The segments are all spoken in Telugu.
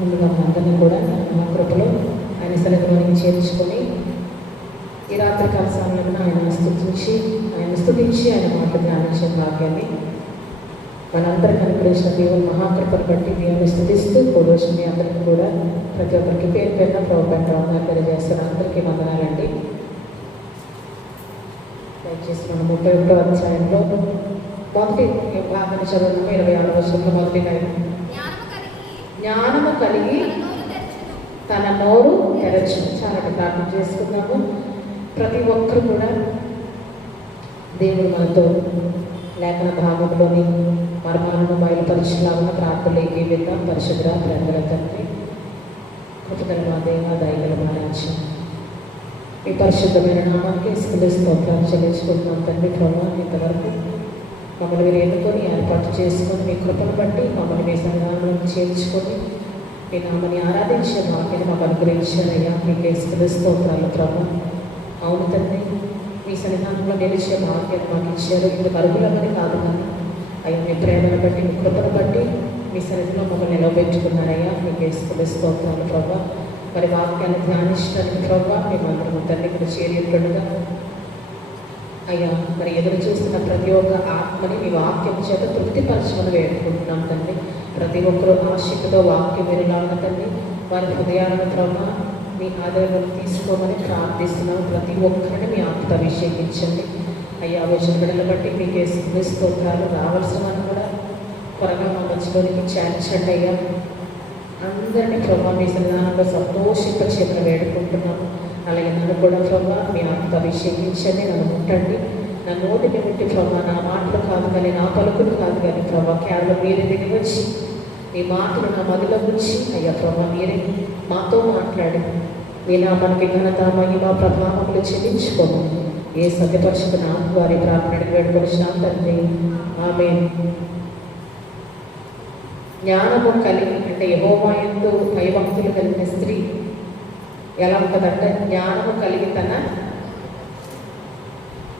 ముందుగా అందరినీ కూడా మా కృపలో ఆయన సన్నిధిలోనికి చేర్చుకొని ఈ రాత్రి కాల సమయంలో ఆయన స్తుతించి ఆయన మాట ధ్యానించే భాగ్యాన్ని మనందరికీ అనుగ్రహించిన దేవుని మహాకృపను బట్టి దేవుని స్తుతిస్తూ రోజు మీ అందరికీ కూడా ప్రతి ఒక్కరికి పేరు పేరున ప్రభుత్వ వందనాలు తెలియజేస్తున్న అందరికీ వందనాలండి. దయచేసి మనం 31వ అధ్యాయంలో మొదటి భాగాన్ని చదవడం 26వ వచనంలో మొదటి జ్ఞానము కలిగి తన నోరు తెరచు. చాలా ప్రార్థన చేసుకున్నాము. ప్రతి ఒక్కరు కూడా దేవుడు మనతో లేఖన భాగంలోని మర్మాలను బయలుపరిచేలాగా ప్రార్థనలు ఏకీవిద్దాం. పరిశుద్ధ ప్రేమల తండ్రి, కృపగల మా దేవ, దయగల మా రాజ్యం, ఈ పరిశుద్ధమైన నామానికి స్తోత్రాలు చెల్లించుకుంటున్నాం తండ్రి. ప్రభావ ఇంతవరకు మమ్మల్ని మీరు ఎన్నుకొని ఏర్పాటు చేసుకొని మీ కృపను బట్టి మమ్మల్ని మీ సన్నిధానంలో చేర్చుకొని మీ నామని ఆరాధించే వాక్యాన్ని మాకు అనుగ్రహించారయ్యా. మీకే స్తోత్రాలు ప్రభావ. అవును తండ్రి, మీ సన్నిధానంలో నిలిచే వాక్యాన్ని మాకు ఇచ్చారు. ఇందుకు అరుగులమని కాదు కానీ అయ్యా మీ ప్రేమను బట్టి మీ కృపను బట్టి మీ సన్నిధిలో మమ్మల్ని నిలవబెట్టుకున్నారయ్యా. మీకే స్తోత్రాలు ప్రభావ. మరి వాక్యాన్ని ధ్యానించడానికి ప్రభావ మేమందరం తండ్రి ఇక్కడ చేరినట్టుగా అయ్యా మరి ఎదురు చూస్తున్న ప్రతి ఒక్క ఆత్మని మీ వాక్యం చేత తృప్తిపరచమని వేడుకుంటున్నాం తండ్రి. ప్రతి ఒక్కరూ ఆశక్తితో వాక్యం వినలాగా తండ్రి వారి హృదయాలను ప్రభావ మీ ఆదరణను తీసుకోమని ప్రార్థిస్తున్నాం. ప్రతి ఒక్కరిని మీ ఆత్మతో అభిషేకించండి అయ్యా. వచ్చిన బిడ్డలు బట్టి మీకే స్తోత్రాలు. రావాల్సిన వారిని కూడా త్వరగా మా మధ్యలోనికి చేర్చండి అయ్యా. అందరినీ ప్రభావ మీ సన్నిధానంలో సంతోషింపచేతను వేడుకుంటున్నాము. అలాగే నన్ను కూడా ప్రభావ మీ ఆత్మతో అభిషేకించండి. నన్ను ముట్టండి. నా నోటిని ముట్టి ప్రభావ నా మాటలు కాదు కానీ నా పలుకులు కాదు కానీ ప్రభావ కేవలం మీరే దిగి వచ్చి మీ మాటలు నా మదిలో ఉంచి అయ్యా ప్రభావ మీరే మాతో మాట్లాడి మీ నామానికి ఘనత మహిమ ప్రభావములు చెల్లించుకోమని ఏ సత్యపరిషత్ నా వారి ప్రార్థనకు వేడుకొచ్చిన తండ్రి, ఆమేన్. జ్ఞానము కలిగి అంటే యెహోవా యందు భయభక్తులు కలిగిన స్త్రీ ఎలా ఉంటుందంటే జ్ఞానము కలిగి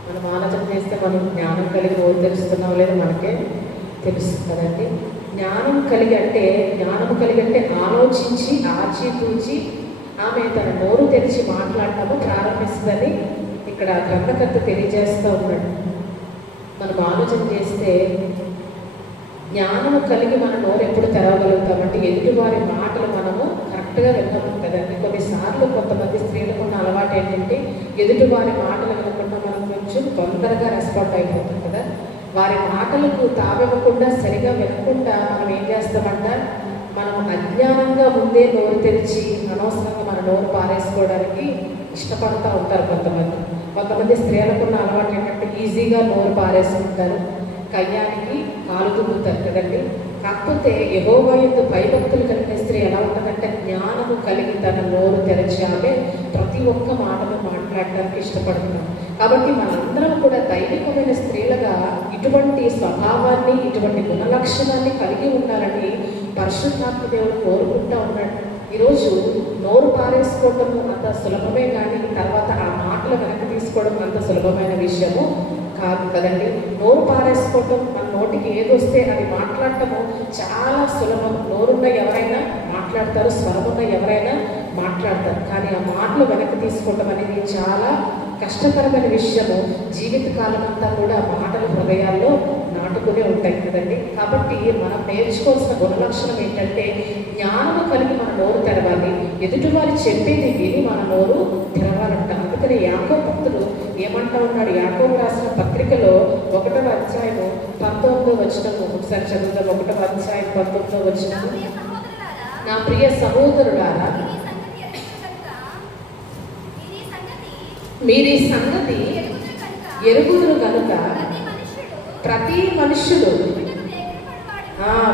మనం ఆలోచన చేస్తే మనం జ్ఞానం కలిగి నోరు తెలుస్తున్నాం లేదు మనకే తెలుస్తుంది కదండి. జ్ఞానం కలిగి అంటే ఆలోచించి ఆచితూచి ఆమె తన నోరు తెరిచి మాట్లాడటము ప్రారంభిస్తుందని ఇక్కడ గ్రంథకర్త తెలియజేస్తూ ఉన్నాడు. మనం ఆలోచన చేస్తే జ్ఞానము కలిగి మన నోరు ఎప్పుడు తెరవగలుగుతామంటే ఎదుటి వారి మాటలు మనము కరెక్ట్గా విన్నాము కదండి. కొన్నిసార్లు కొంతమంది స్త్రీలకు ఉన్న అలవాటు ఏంటంటే ఎదుటి వారి మాటలు వినకుండా మనం కొంచెం తొందరగా రెస్పాండ్ అయిపోతాం కదా. వారి మాటలకు తావివ్వకుండా సరిగా వినకుండా మనం ఏం చేస్తామంట, మనం అజ్ఞానంగా ముందే నోరు తెరిచి అనవసరంగా మన నోరు పారేసుకోవడానికి ఇష్టపడుతూ ఉంటారు కొంతమంది స్త్రీలకు ఉన్న అలవాటు ఏంటంటే ఈజీగా నోరు పారేసుకుంటారు, కయ్యానికి కాలు దుమ్ముతారు కదండి. కాకపోతే యెహోవా యందు భయభక్తులు కలిగిన స్త్రీ ఎలా ఉంటుందంటే జ్ఞానము కలిగి తన నోరు తెరచి ఆమె ప్రతి ఒక్క మాటను మాట్లాడడానికి ఇష్టపడుతున్నాం. కాబట్టి మనందరం కూడా దైవికమైన స్త్రీలుగా ఇటువంటి స్వభావాన్ని ఇటువంటి గుణలక్షణాన్ని కలిగి ఉండాలని పరిశుద్ధాత్మ దేవుడు కోరుకుంటూ ఉన్నాడు. ఈరోజు నోరు పారేసుకోవటము అంత సులభమే కానీ తర్వాత ఆ మాటలు వెనక్కి తీసుకోవడం అంత సులభమైన విషయము కాదు కదండి. నోరు పారేసుకోవటం, మన నోటికి ఏదొస్తే అది మాట్లాడటము చాలా సులభం. నోరున్న ఎవరైనా మాట్లాడతారు, స్వరమున్న ఎవరైనా మాట్లాడతారు. కానీ ఆ మాటలు వెనక్కి తీసుకోవటం అనేది చాలా కష్టతరమైన విషయము. జీవితకాలం అంతా కూడా మాటలు హృదయాల్లో నాటుకునే ఉంటాయి కదండి. కాబట్టి మనం నేర్చుకోవాల్సిన గుణలక్షణం ఏంటంటే జ్ఞానము కలిగి మన నోరు తెరవాలి. ఎదుటివారు చెప్పేది విని మన నోరు తెరవాలంట. అందుకని యాకోబు భక్తుడు ఏమంటా ఉన్నాడు, యాకోబు రాసిన పత్రికలో 1వ అధ్యాయము 19వ వచనము ఒకసారి చదువుతాం. 1వ అధ్యాయం 19వ వచనము, నా ప్రియ సహోదరులారా మీరీ సంగతి ఎరుగుదురు కనుక ప్రతి మనుష్యుడు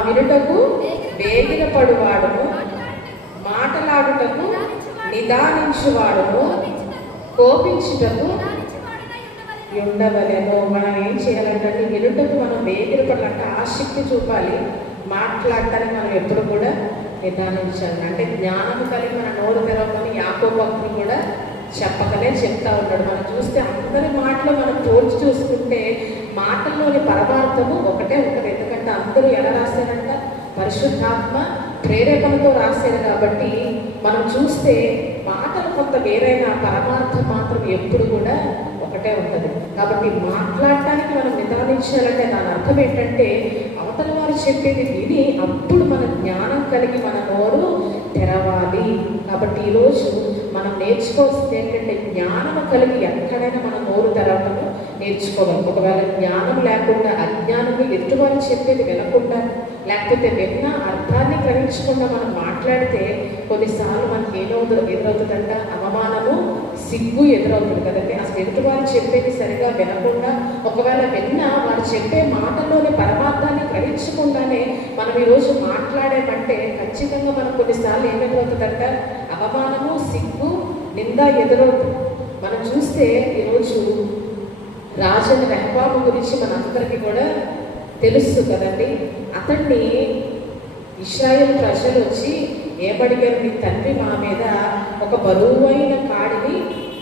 వినుటకు వేగిరపడువాడును, మాటలాడుటకు నిదానించువాడును, కోపించుటకు ఉండవలేము. మనం ఏం చేయాలంటే వినుటకు మనం వేగిరపడాలంటే ఆసక్తి చూపాలి, మాట్లాడటానికి మనం ఎప్పుడు కూడా నిదానించాలి. అంటే జ్ఞానం కలిగి మన నోరు తెరవమని యాకోబు భక్తుడు కూడా చెప్పకనే చెప్తా ఉన్నాడు. మనం చూస్తే అందరి మాటలు మనం పోల్చి చూసుకుంటే మాటల్లోని పరమార్థము ఒకటే ఉంటుంది. ఎందుకంటే అందరూ ఎలా రాశారంట, పరిశుద్ధాత్మ ప్రేరేపణతో రాశారు కాబట్టి మనం చూస్తే మాటలు కొంత వేరైనా పరమార్థం మాత్రం ఎప్పుడు కూడా ఒకటే ఉంటుంది. కాబట్టి మాట్లాడటానికి మనం నిదానించాలంటే దాని అర్థం ఏంటంటే అవతల వారు చెప్పేది విని అప్పుడు మన జ్ఞానం కలిగి మన నోరు తెరవాలి. కాబట్టి ఈరోజు మనం నేర్చుకోవాల్సింది ఏంటంటే జ్ఞానం కలిగి ఎక్కడైనా మన నోరు తెరవడం నేర్చుకోవాలి. ఒకవేళ జ్ఞానం లేకుండా అజ్ఞానం ఎదుటివారు చెప్పేది వినకుండా లేకపోతే విన్న అర్థాన్ని గ్రహించకుండా మనం మాట్లాడితే కొన్నిసార్లు మనకి ఎదురవుతుందంట అవమానము, సిగ్గు ఎదురవుతుంది కదండి. అసలు ఎదుటివారు చెప్పేది సరిగా వినకుండా ఒకవేళ విన్నా వారు చెప్పే మాటల్లోని పరమార్థాన్ని గ్రహించకుండానే మనం ఈరోజు మాట్లాడేమంటే ఖచ్చితంగా మనం కొన్నిసార్లు ఏమెదురవుతుందంట అవమానము, సిగ్గు, నింద ఎదురవుతుంది. మనం చూస్తే ఈరోజు రాజైన రెహబాము గురించి మనందరికీ కూడా తెలుసు కదండి. అతన్ని ఇశ్రాయేల్ ప్రజలు వచ్చి ఏమడిగారు, మీ తండ్రి మా మీద ఒక బరువైన కాడిని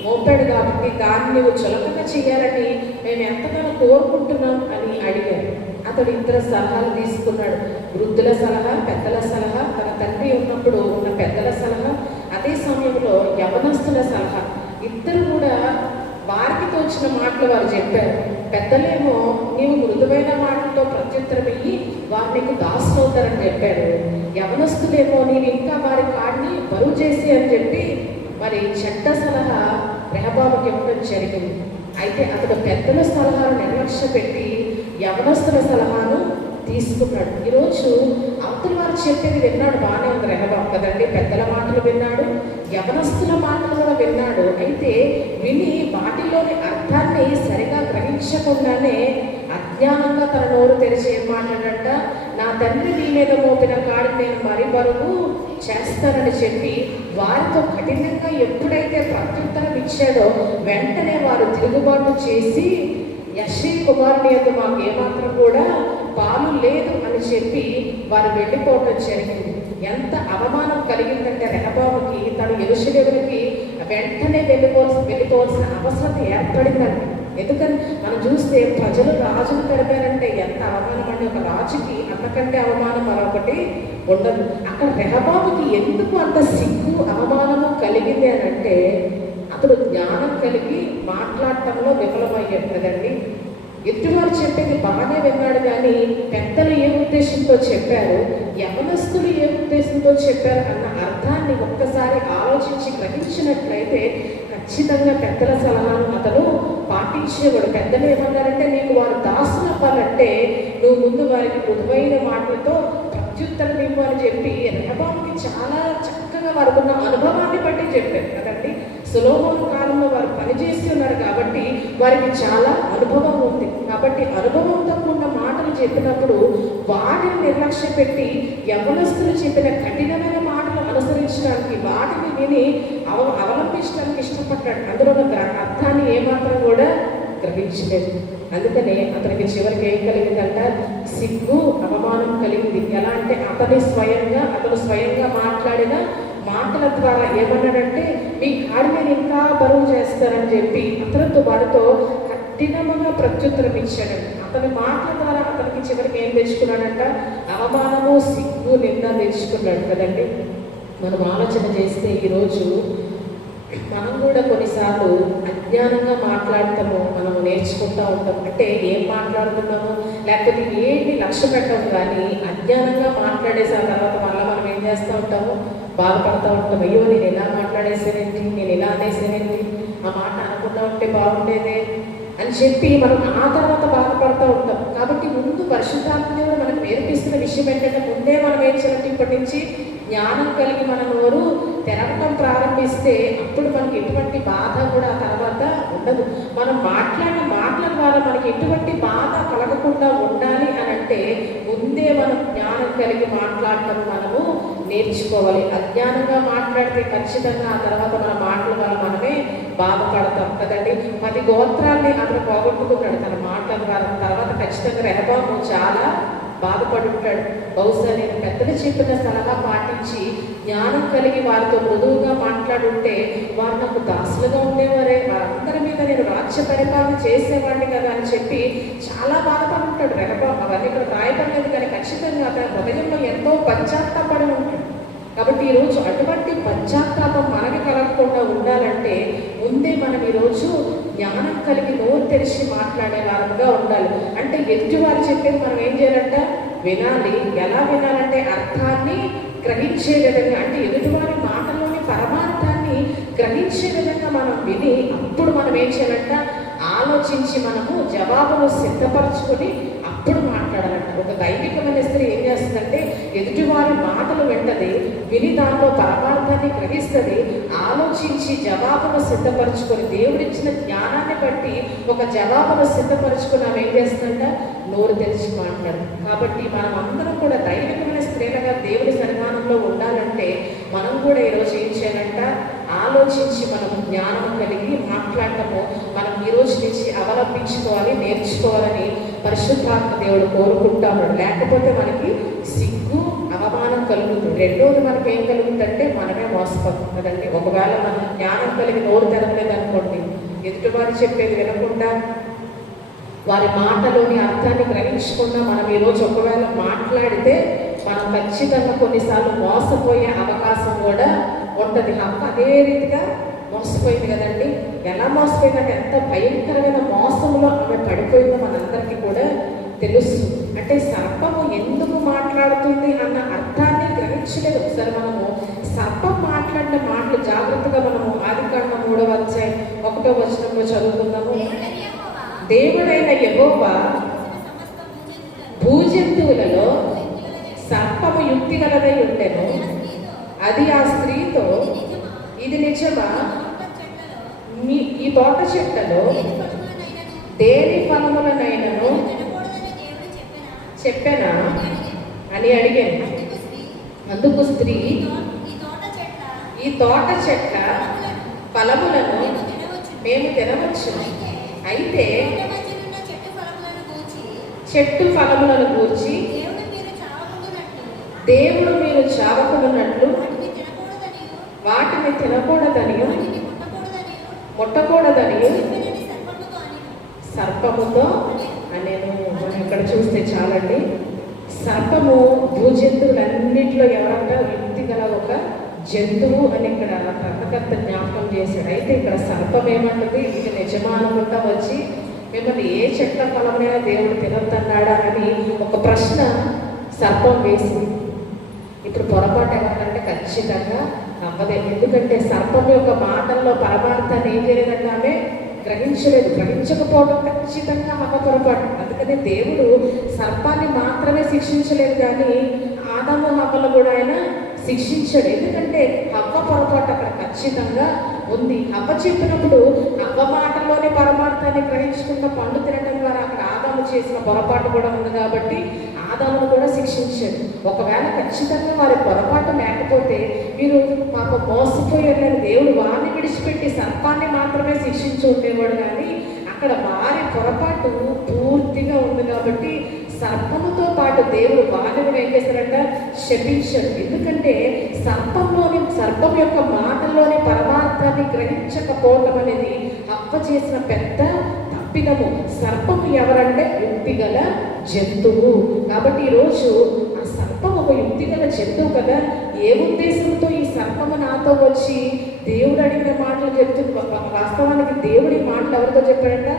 మోపాడు కాబట్టి దాన్ని నువ్వు చులకన చేయాలని మేము ఎంతగానో కోరుకుంటున్నాం అని అడిగారు. అతడు ఇద్దరు సలహాలు తీసుకున్నాడు. వృద్ధుల సలహా, పెద్దల సలహా, తన తండ్రి ఉన్నప్పుడు ఉన్న పెద్దల సలహా, అదే సమయంలో యవనస్తుల సలహా. ఇద్దరు కూడా వారికి తోచిన మాటలు వారు చెప్పారు. పెద్దలేమో నీవు మృదువైన మాటలతో ప్రత్యుత్తరం ఇయ్యి వారు నీకు దాసులు అవుతారని చెప్పారు. యవనస్తులేమో నేను ఇంకా వారి కాడిని బరువు చేసి అని చెప్పి మరి చెడ్డ సలహా రెహబాముకి ఇవ్వడం జరిగింది. అయితే అతడు పెద్దల సలహాను నిర్లక్ష్య పెట్టి యవనస్తుల సలహాను తీసుకున్నాడు. ఈరోజు అవతల వారు చెప్పేది విన్నాడు, బాగానే ఉంది రెహబాము కదండి. పెద్దల మాటలు విన్నాడు, యవనస్తుల మాటలు కూడా విన్నాడు. అయితే విని వాటిలోని అర్థాన్ని సరిగా గ్రహించకుండానే అజ్ఞానంగా తన నోరు తెరిచి ఏం మాట్లాడంట, నా తండ్రి నీ మీద మోపిన కాడిని నేను మరి బరువు చేస్తానని చెప్పి వారితో కఠినంగా ఎప్పుడైతే ప్రత్యుత్తరం ఇచ్చాడో వెంటనే వారు తిరుగుబాటు చేసి యెష్షయి కుమారుని యొక్క మాకు ఏమాత్రం కూడా పాలు లేదు అని చెప్పి వారు వెళ్ళిపోవటం జరిగింది. ఎంత అవమానం కలిగిందంటే రెహబాముకి తను యెరూషలేముకి వెంటనే వెళ్ళిపోవాల్సిన అవసరం ఏర్పడిందండి. ఎందుకని మనం చూస్తే ప్రజలు రాజును తరిపారంటే ఎంత అవమానం అంటే ఒక రాజుకి అంతకంటే అవమానం మరొకటి ఉండదు. అక్కడ రెహబాముకి ఎందుకు అంత సిగ్గు అవమానము కలిగింది అని అంటే అతడు జ్ఞానం కలిగి మాట్లాడటంలో విఫలమయ్యాడు కదండి. ఎదుటివారు చెప్పేది బాగానే విన్నాడు కానీ పెద్దలు ఏ ఉద్దేశంతో చెప్పారు, యవనస్తులు ఏ ఉద్దేశంతో చెప్పారు అన్న అర్థాన్ని ఒక్కసారి ఆలోచించి గ్రహించినట్లయితే ఖచ్చితంగా పెద్దల సలహాను అతను పాటించేవాడు. పెద్దలు ఏమన్నారంటే నీకు వారు దాసులు అవ్వాలంటే నువ్వు ముందు వారికి మృదువైన మాటలతో ప్రత్యుత్తరం ఇవ్వని చెప్పి రెహబాముకి చాలా చక్కగా వారికి ఉన్న అనుభవాన్ని బట్టి చెప్పారు కదండి. సొలొమోను కాలంలో వారు పనిచేసి ఉన్నారు కాబట్టి వారికి చాలా అనుభవం ఉంది. కాబట్టి అనుభవంతో కూడిన మాటలు చెప్పినప్పుడు వాటిని నిర్లక్ష్య పెట్టి యవనస్తులు చెప్పిన కఠినమైన మాటలు అనుసరించడానికి వాటిని విని అవలంబించడానికి ఇష్టపడ్డాడు. అందులో అర్థాన్ని ఏమాత్రం కూడా గ్రహించలేదు. అందుకనే అతనికి చివరికి ఏం కలిగిందంట, సిగ్గు, అవమానం కలిగింది. ఎలా అంటే అతను స్వయంగా మాట్లాడిన మాటల ద్వారా ఏమన్నాడంటే మీ కాడి మీద ఇంకా బరువు చేస్తారని చెప్పి అతనితో వారితో కఠినంగా ప్రత్యుత్తరం ఇచ్చాడండి. అతని మాటల ద్వారా అతనికి చివరికి ఏం తెచ్చుకున్నాడంట, అవమానము, సిగ్గు, నింద తెచ్చుకున్నాడు కదండి. మనం ఆలోచన చేస్తే ఈరోజు మనం కూడా కొన్నిసార్లు అజ్ఞానంగా మాట్లాడతాము, మనం నేర్చుకుంటూ ఉంటాం. అంటే ఏం మాట్లాడుతున్నాము లేకపోతే ఏంటి లక్ష్య పెట్టము కానీ అజ్ఞానంగా మాట్లాడేసి ఆ తర్వాత మళ్ళీ మనం ఏం చేస్తూ ఉంటాము, బాధపడుతూ ఉంటాం. అయ్యో నేను ఎలా మాట్లాడేసానేంటి, నేను ఎలా అనేసానేంటి, ఆ మాట అనకుండా ఉంటే బాగుండేదే అని చెప్పి మనం ఆ తర్వాత బాధపడుతూ ఉంటాం. కాబట్టి ముందు పరిశుద్ధాత్మదేవుడు మనకు నేర్పిస్తున్న విషయం ఏంటంటే ముందే మనం ఏం చేయాలంటే ఇప్పటి నుంచి జ్ఞానం కలిగి మన నోరు తెరవటం ప్రారంభిస్తే అప్పుడు మనకి ఎటువంటి బాధ కూడా ఆ తర్వాత ఉండదు. మనం మాట్లాడిన మాటల ద్వారా మనకి ఎటువంటి బాధ కలగకుండా ఉండాలి అని అంటే ముందే మనం జ్ఞానం కలిగి మాట్లాడటం మనము నేర్చుకోవాలి. అజ్ఞానంగా మాట్లాడితే ఖచ్చితంగా ఆ తర్వాత మన మాటల వల్ల మనమే బాధపడతాం కదండి. 10 గోత్రాల్ని అతను పోగొట్టుకున్నాడు తన మాటల ద్వారా. తర్వాత ఖచ్చితంగా రెహబాము చాలా బాధపడి ఉంటాడు. బహుశా నేను పెద్దలు చెప్పిన సలహా పాటించి జ్ఞానం కలిగి వారితో మృదువుగా మాట్లాడుంటే వారు నాకు దాసులుగా ఉండేవారే, వారందరి మీద నేను రాజ్య పరిపాలన చేసేవాడిని కదా అని చెప్పి చాలా బాధపడి ఉంటాడు రెహబాము. అవన్నీ ఇక్కడ రాయబడలేదు, కానీ ఖచ్చితంగా అతని హృదయంలో ఎంతో పశ్చాత్తాపడి ఉంటాడు. కాబట్టి ఈరోజు అటువంటి పశ్చాత్తాపం మనకి కలగకుండా ఉండాలంటే ముందే మనం ఈరోజు జ్ఞానం కలిగి నోరు తెరిచి మాట్లాడే వారంగా ఉండాలి. అంటే ఎదుటి వారు చెప్పేది మనం ఏం చేయాలంట? వినాలి. ఎలా వినాలంటే అర్థాన్ని గ్రహించే విధంగా, అంటే ఎదుటివారి మాటలోని పరమార్థాన్ని గ్రహించే విధంగా మనం విని అప్పుడు మనం ఏం చేయాలంట? ఆలోచించి మనము జవాబును సిద్ధపరచుకొని అప్పుడు మాట్లాడాలంట. ఒక దైవికమైన స్త్రీ ఏం చేస్తుందంటే ఎదుటివారి మాటలు వింటది, విని దాంట్లో పరమార్థాన్ని గ్రహిస్తుంది, ఆలోచించి జవాబును సిద్ధపరచుకొని దేవుడిచ్చిన జ్ఞానాన్ని బట్టి ఒక జవాబును సిద్ధపరచుకొని ఆమె ఏం చేస్తుందంట? నోరు తెరిచి మాట్లాడు. కాబట్టి మనం అందరం కూడా దైవికమైన స్త్రీలుగా దేవుడి సన్నిధానంలో ఉండాలంటే మనం కూడా ఈరోజు ఏం చేయాలంట? ఆలోచించి మనం జ్ఞానం కలిగి మాట్లాడటము మనం ఈరోజు నుంచి అవలంబించుకోవాలి, నేర్చుకోవాలని పరిశుద్ధాత్మ దేవుడు కోరుకుంటాడు. లేకపోతే మనకి సిగ్గు, అవమానం కలుగుతుంది. రెండోది మనకి ఏం కలుగుతుందంటే మనమే మోసపోతాం కదండి. ఒకవేళ మనం జ్ఞానం కలిగి నోరు తెరవలేదు అనుకోండి, ఎదుటివారు చెప్పేది వినకుండా వారి మాటలోని అర్థాన్ని గ్రహించకుండా మనం ఈరోజు ఒకవేళ మాట్లాడితే మనం ఖచ్చితంగా కొన్నిసార్లు మోసపోయే అవకాశం కూడా ఉంటుంది. హవ్వ అదే రీతిగా మోసపోయింది కదండి. ఎలా మోసపోయిందంటే ఎంత భయంకరమైన మోసంలో ఆమె పడిపోయిందో మనందరికీ కూడా తెలుసు. అంటే సర్పము ఎందుకు మాట్లాడుతుంది అన్న అర్థాన్ని గ్రహించలేదు. ఒకసారి మనము సర్పం మాట్లాడిన మాటలు జాగ్రత్తగా మనము ఆదికాండం 3వ అధ్యాయం 1వ వచనంలో చదువుకుందాము. దేవుడైన యెహోవా భూజంతువులలో సర్పము యుక్తి గలదై ఉండెను, అది ఆ స్త్రీతో, ఇది నిజమా? ఈ తోట చెట్లలో దేని ఫలములనైనను చెప్పానా అని అడిగాను. అందుకు స్త్రీ, ఈ తోట చెట్ల ఫలములను మేము తినవచ్చు, అయితే చెట్టు ఫలములను గూర్చి దేవుడు మీరు చావకున్నట్లు వాటిని తినకూడదని ముట్టకూడదని సర్పముతో అనేను. మనం ఇక్కడ చూస్తే చాలండి, సర్పము భూజంతువులన్నింటిలో ఎవరంట? యుక్తి గల ఒక జంతువు అని ఇక్కడ కర్ణకర్త జ్ఞాపకం చేశాడు. అయితే ఇక్కడ సర్పం ఏమంటుంది? ఇది నిజమానుకుంటా వచ్చి మిమ్మల్ని ఏ చెట్ల ఫలమైనా దేవుడు తినొద్దన్నాడా అని ఒక ప్రశ్న సర్పం వేసింది. ఇప్పుడు పొరపాటు ఏమంటే ఖచ్చితంగా నమ్మదే. ఎందుకంటే సర్పం యొక్క మాటల్లో పరమార్థాన్ని ఏం చేయలేదంటే ఆమె గ్రహించలేదు. గ్రహించకపోవడం ఖచ్చితంగా హవ్వ పొరపాటు. అందుకని దేవుడు సర్పాన్ని మాత్రమే శిక్షించలేదు, కానీ ఆదాము హవ్వలు కూడా ఆయన శిక్షించాడు. ఎందుకంటే హవ్వ పొరపాటు అక్కడ ఖచ్చితంగా ఉంది. హవ్వ చెప్పినప్పుడు హవ్వ మాటల్లోనే పరమార్థాన్ని గ్రహించుకున్న పండు తినడం ద్వారా అక్కడ ఆదాము చేసిన పొరపాటు కూడా ఉంది. కాబట్టి ఆదామును కూడా శిక్షించాడు. ఒకవేళ ఖచ్చితంగా వారి పొరపాటు లేకపోతే మీరు పాప మోసపోయారని దేవుడు వారిని విడిచిపెట్టి సర్పాన్ని మాత్రమే శిక్షించి ఉండేవాడు, కానీ అక్కడ వారి పొరపాటు పూర్తిగా ఉంది. కాబట్టి సర్పముతో పాటు దేవుడు వారిని కూడా ఏం చేశారంట? శపించాడు. ఎందుకంటే సర్పం యొక్క మాటల్లోని పరమార్థాన్ని గ్రహించకపోవటం అనేది హవ్వ చేసిన పెద్ద తప్పిదము. సర్పము ఎవరంటే యుక్తిగల జంతువు. కాబట్టి ఈరోజు ఆ సర్పం ఒక యుక్తిగల జంతువు కదా. ఏ ఉద్దేశంతో ఈ సర్పము నాతో వచ్చి దేవుడు అడిగిన మాటలు చెప్తూ, వాస్తవానికి దేవుడి మాటలు ఎవరితో చెప్పాడంట?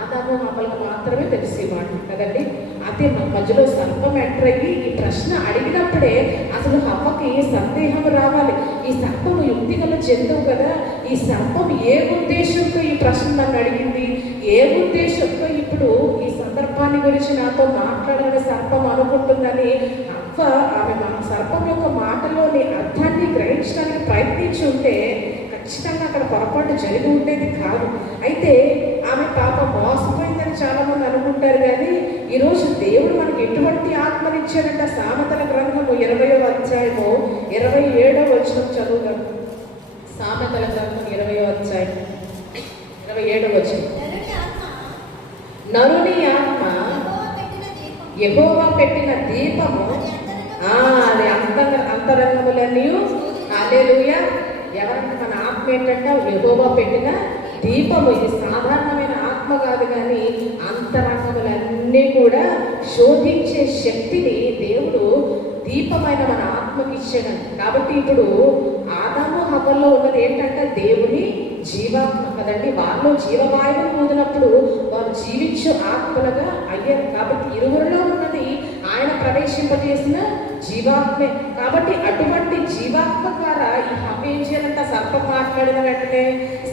ఆదాము హవ్వలకు మాత్రమే తెలిసి మాట కదండి. అదే మధ్యలో సర్పం ఎంటర్ అయ్యి ఈ ప్రశ్న అడిగినప్పుడే అసలు హవ్వకి సందేహం రావాలి. ఈ సర్పము యుక్తిగల జంతువు కదా, ఈ సర్పం ఏ ఉద్దేశంతో ఈ ప్రశ్న నన్ను అడిగింది, ఏ ఉద్దేశంతో ఇప్పుడు ఈ సందర్భాన్ని గురించి నాతో మాట్లాడాలని సర్పం అనుకుంటుందని హవ్వ ఆమె సర్పం యొక్క మాటలోని అర్థాన్ని గ్రహించడానికి ప్రయత్నించి ఉంటే ఖచ్చితంగా అక్కడ పొరపాటు జరిగి ఉండేది కాదు. అయితే ఆమె పాప మోసపోయిందని చాలా మంది అనుకుంటారు, కానీ ఈరోజు దేవుడు మనకి ఎటువంటి ఆత్మనిచ్చాడంట? సామెతల గ్రంథము 20వ అధ్యాయము 27వ వచనం చదువుదాం. సామెతల గ్రంథం 20వ అధ్యాయం 27వ వచనం. నరుని ఆత్మ యెహోవా పెట్టిన దీపము, అది అంతరంగములన్నీ హల్లెలూయా. ఎవరంటే మన ఆత్మ ఏంటంటే యెహోవా పెట్టిన దీపము. ఇది సాధారణమైన ఆత్మ కాదు, కానీ అంతరంగములన్నీ కూడా శోధించే శక్తిని దేవుడు దీపమైన మన ఆత్మకి ఇచ్చాడు. కాబట్టి ఇప్పుడు ఆదాము హవ్వలో ఉన్నది ఏంటంటే దేవుని జీవాత్మ కదండి. వాళ్ళు జీవవాయువును ఊదినప్పుడు వారు జీవించు ఆత్మలుగా అయ్యారు. కాబట్టి ఇరువురిలో ఉన్నది ఆయన ప్రవేశింపజేసిన జీవాత్మే. కాబట్టి అటువంటి జీవాత్మ ద్వారా ఈ హవ్వ ఏం చేయాలంట? సర్పం మాట్లాడిన వెంటనే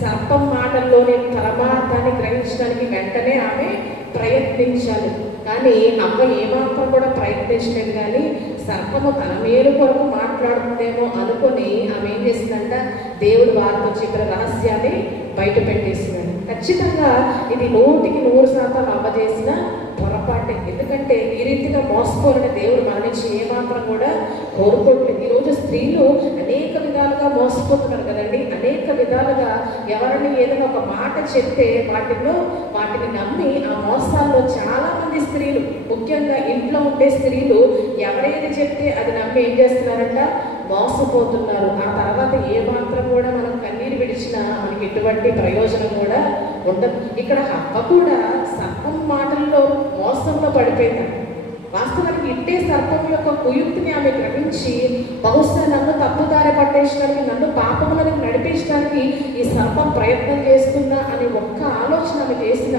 సర్పం మాటల్లోని పరమార్థాన్ని గ్రహించడానికి వెంటనే ఆమె ప్రయత్నించాలి. కానీ హవ్వ ఏమాత్రం కూడా ప్రయత్నించలేదు. కానీ సర్పము తన మేలు కొరకు మాట్లాడుతుందేమో అనుకొని ఆమె ఏం చేసిందంట? దేవుడు వారితో చెప్పిన రహస్యాన్ని బయట పెట్టేసినాడు. ఖచ్చితంగా ఇది 100% అవ్వ చేసిన పొరపాటే. ఎందుకంటే ఈ రీతిగా మోసపోరని దేవుడు మన నుంచి ఏమాత్రం కూడా కోరుకోవట్లేదు. ఈరోజు స్త్రీలు అనేక విధాలుగా మోసపోతున్నారు కదండి. అనేక విధాలుగా ఎవరిని ఏదైనా ఒక మాట చెప్తే వాటిని నమ్మి ఆ మోసాల్లో చాలా మంది స్త్రీలు, ముఖ్యంగా ఇంట్లో ఉండే స్త్రీలు ఎవరైతే చెప్తే అది నమ్మి ఏం చేస్తున్నారంట? మోసపోతున్నారు. ఆ తర్వాత ఏమాత్రం కూడా మనం కన్నీరు విడిచినా మనకి ఎటువంటి ప్రయోజనం కూడా ఉండదు. ఇక్కడ హవ్వ కూడా సర్పం మాటల్లో మోసంలో పడిపోయింది. వాస్తవానికి ఇట్టే సర్పం యొక్క కుయుక్తిని ఆమె గ్రహించి బహుశా నన్ను తప్పుదారి పట్టేసడానికి, నన్ను పాపములను నడిపించడానికి ఈ సర్పం ప్రయత్నం చేస్తుందా అని ఒక్క ఆలోచన ఆమె చేసిన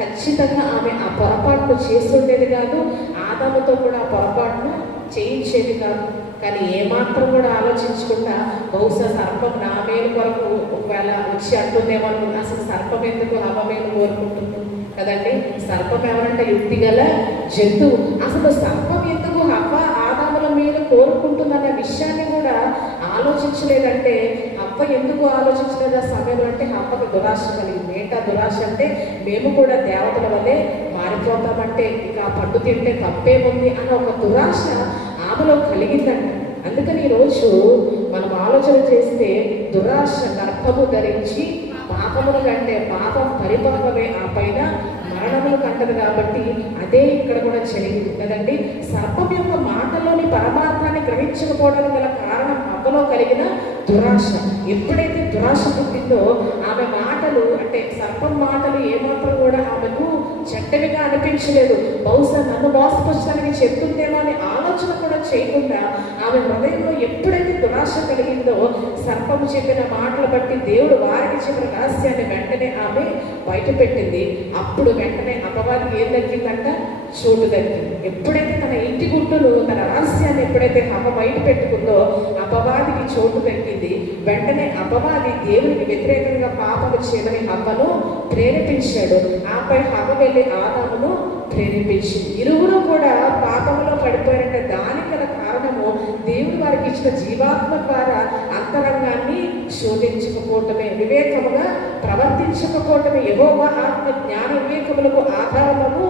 ఖచ్చితంగా ఆమె ఆ పొరపాటును చేస్తుండేది కాదు. ఆదాముతో కూడా ఆ పొరపాటును చేయించేది కాదు. కానీ ఏమాత్రం కూడా ఆలోచించకుండా బహుశా సర్పం నా మేలు కొరకు ఒకవేళ వచ్చి అంటుందేమో అనుకుంది. అసలు సర్పం ఎందుకు హవ్వ మేలు కోరుకుంటుంది కదండి. సర్పం ఎవరంటే యుక్తి గల జంతువు. అసలు సర్పం ఎందుకు హవ్వ ఆదాముల మేలు కోరుకుంటుందన్న విషయాన్ని కూడా ఆలోచించలేదంటే హవ్వ ఎందుకు ఆలోచించలేదు ఆ సమయంలో అంటే హవ్వకు దురాశ కలిగింది. ఏంటా దురాశ అంటే మేము కూడా దేవతల వల్లే మారిపోతామంటే ఇక ఆ పండు తింటే తప్పేముంది అన్న ఒక దురాశ ఆమెలో కలిగిందంట. అందుకని ఈరోజు మనం ఆలోచన చేస్తే దురాశ గర్భము ధరించి పాపముల కంటే పాపం పరిపక్వమే, ఆ పైన మరణములు కంటది. కాబట్టి అదే ఇక్కడ కూడా జరిగింది కదండి. సర్పం యొక్క మాటలోని పరమార్థాన్ని గ్రహించకపోవడానికి గల కారణం హవ్వలో కలిగిన దురాశ. ఎప్పుడైతే దురాశ పుట్టిందో ఆమె మాటలు అంటే సర్పం మాటలు ఏమాత్రం కూడా ఆమెకు చెడ్డవిగా అనిపించలేదు. బహుశా నన్ను మోసపరచడానికి చెప్తుందేమో అనే ఆలోచన కూడా చేయకుండా ఆమె హృదయంలో ఎప్పుడైతే దురాశ కలిగిందో సర్పము చెప్పిన మాటలు బట్టి దేవుడు వారికి చెప్పిన రహస్యాన్ని వెంటనే ఆమె బయట పెట్టింది. అప్పుడు వెంటనే అపవాదికి ఏం దక్కిందంట? చోటు దక్కింది. ఎప్పుడైతే తన ఇంటి గుట్టును, తన రహస్యాన్ని ఎప్పుడైతే హవ్వ బయట పెట్టుకుందో అపవాదికి చోటు దక్కింది. వెంటనే అపవాది దేవునికి వ్యతిరేకంగా పాపము చేయమని హవ్వను ప్రేరేపించాడు. ఆపై హవ్వ వెళ్ళి ఆదామును ప్రేరేపించింది. ఇరువురు కూడా పాపములో పడిపోయారంటే దానికి గల కారణము దేవుడు వారికి ఇచ్చిన జీవాత్మ ద్వారా అంతరంగాన్ని శోధించకపోవటమే, వివేకముగా ప్రవర్తించకపోవటమే. యెహోవా ఆత్మ జ్ఞాన వివేకములకు ఆధారము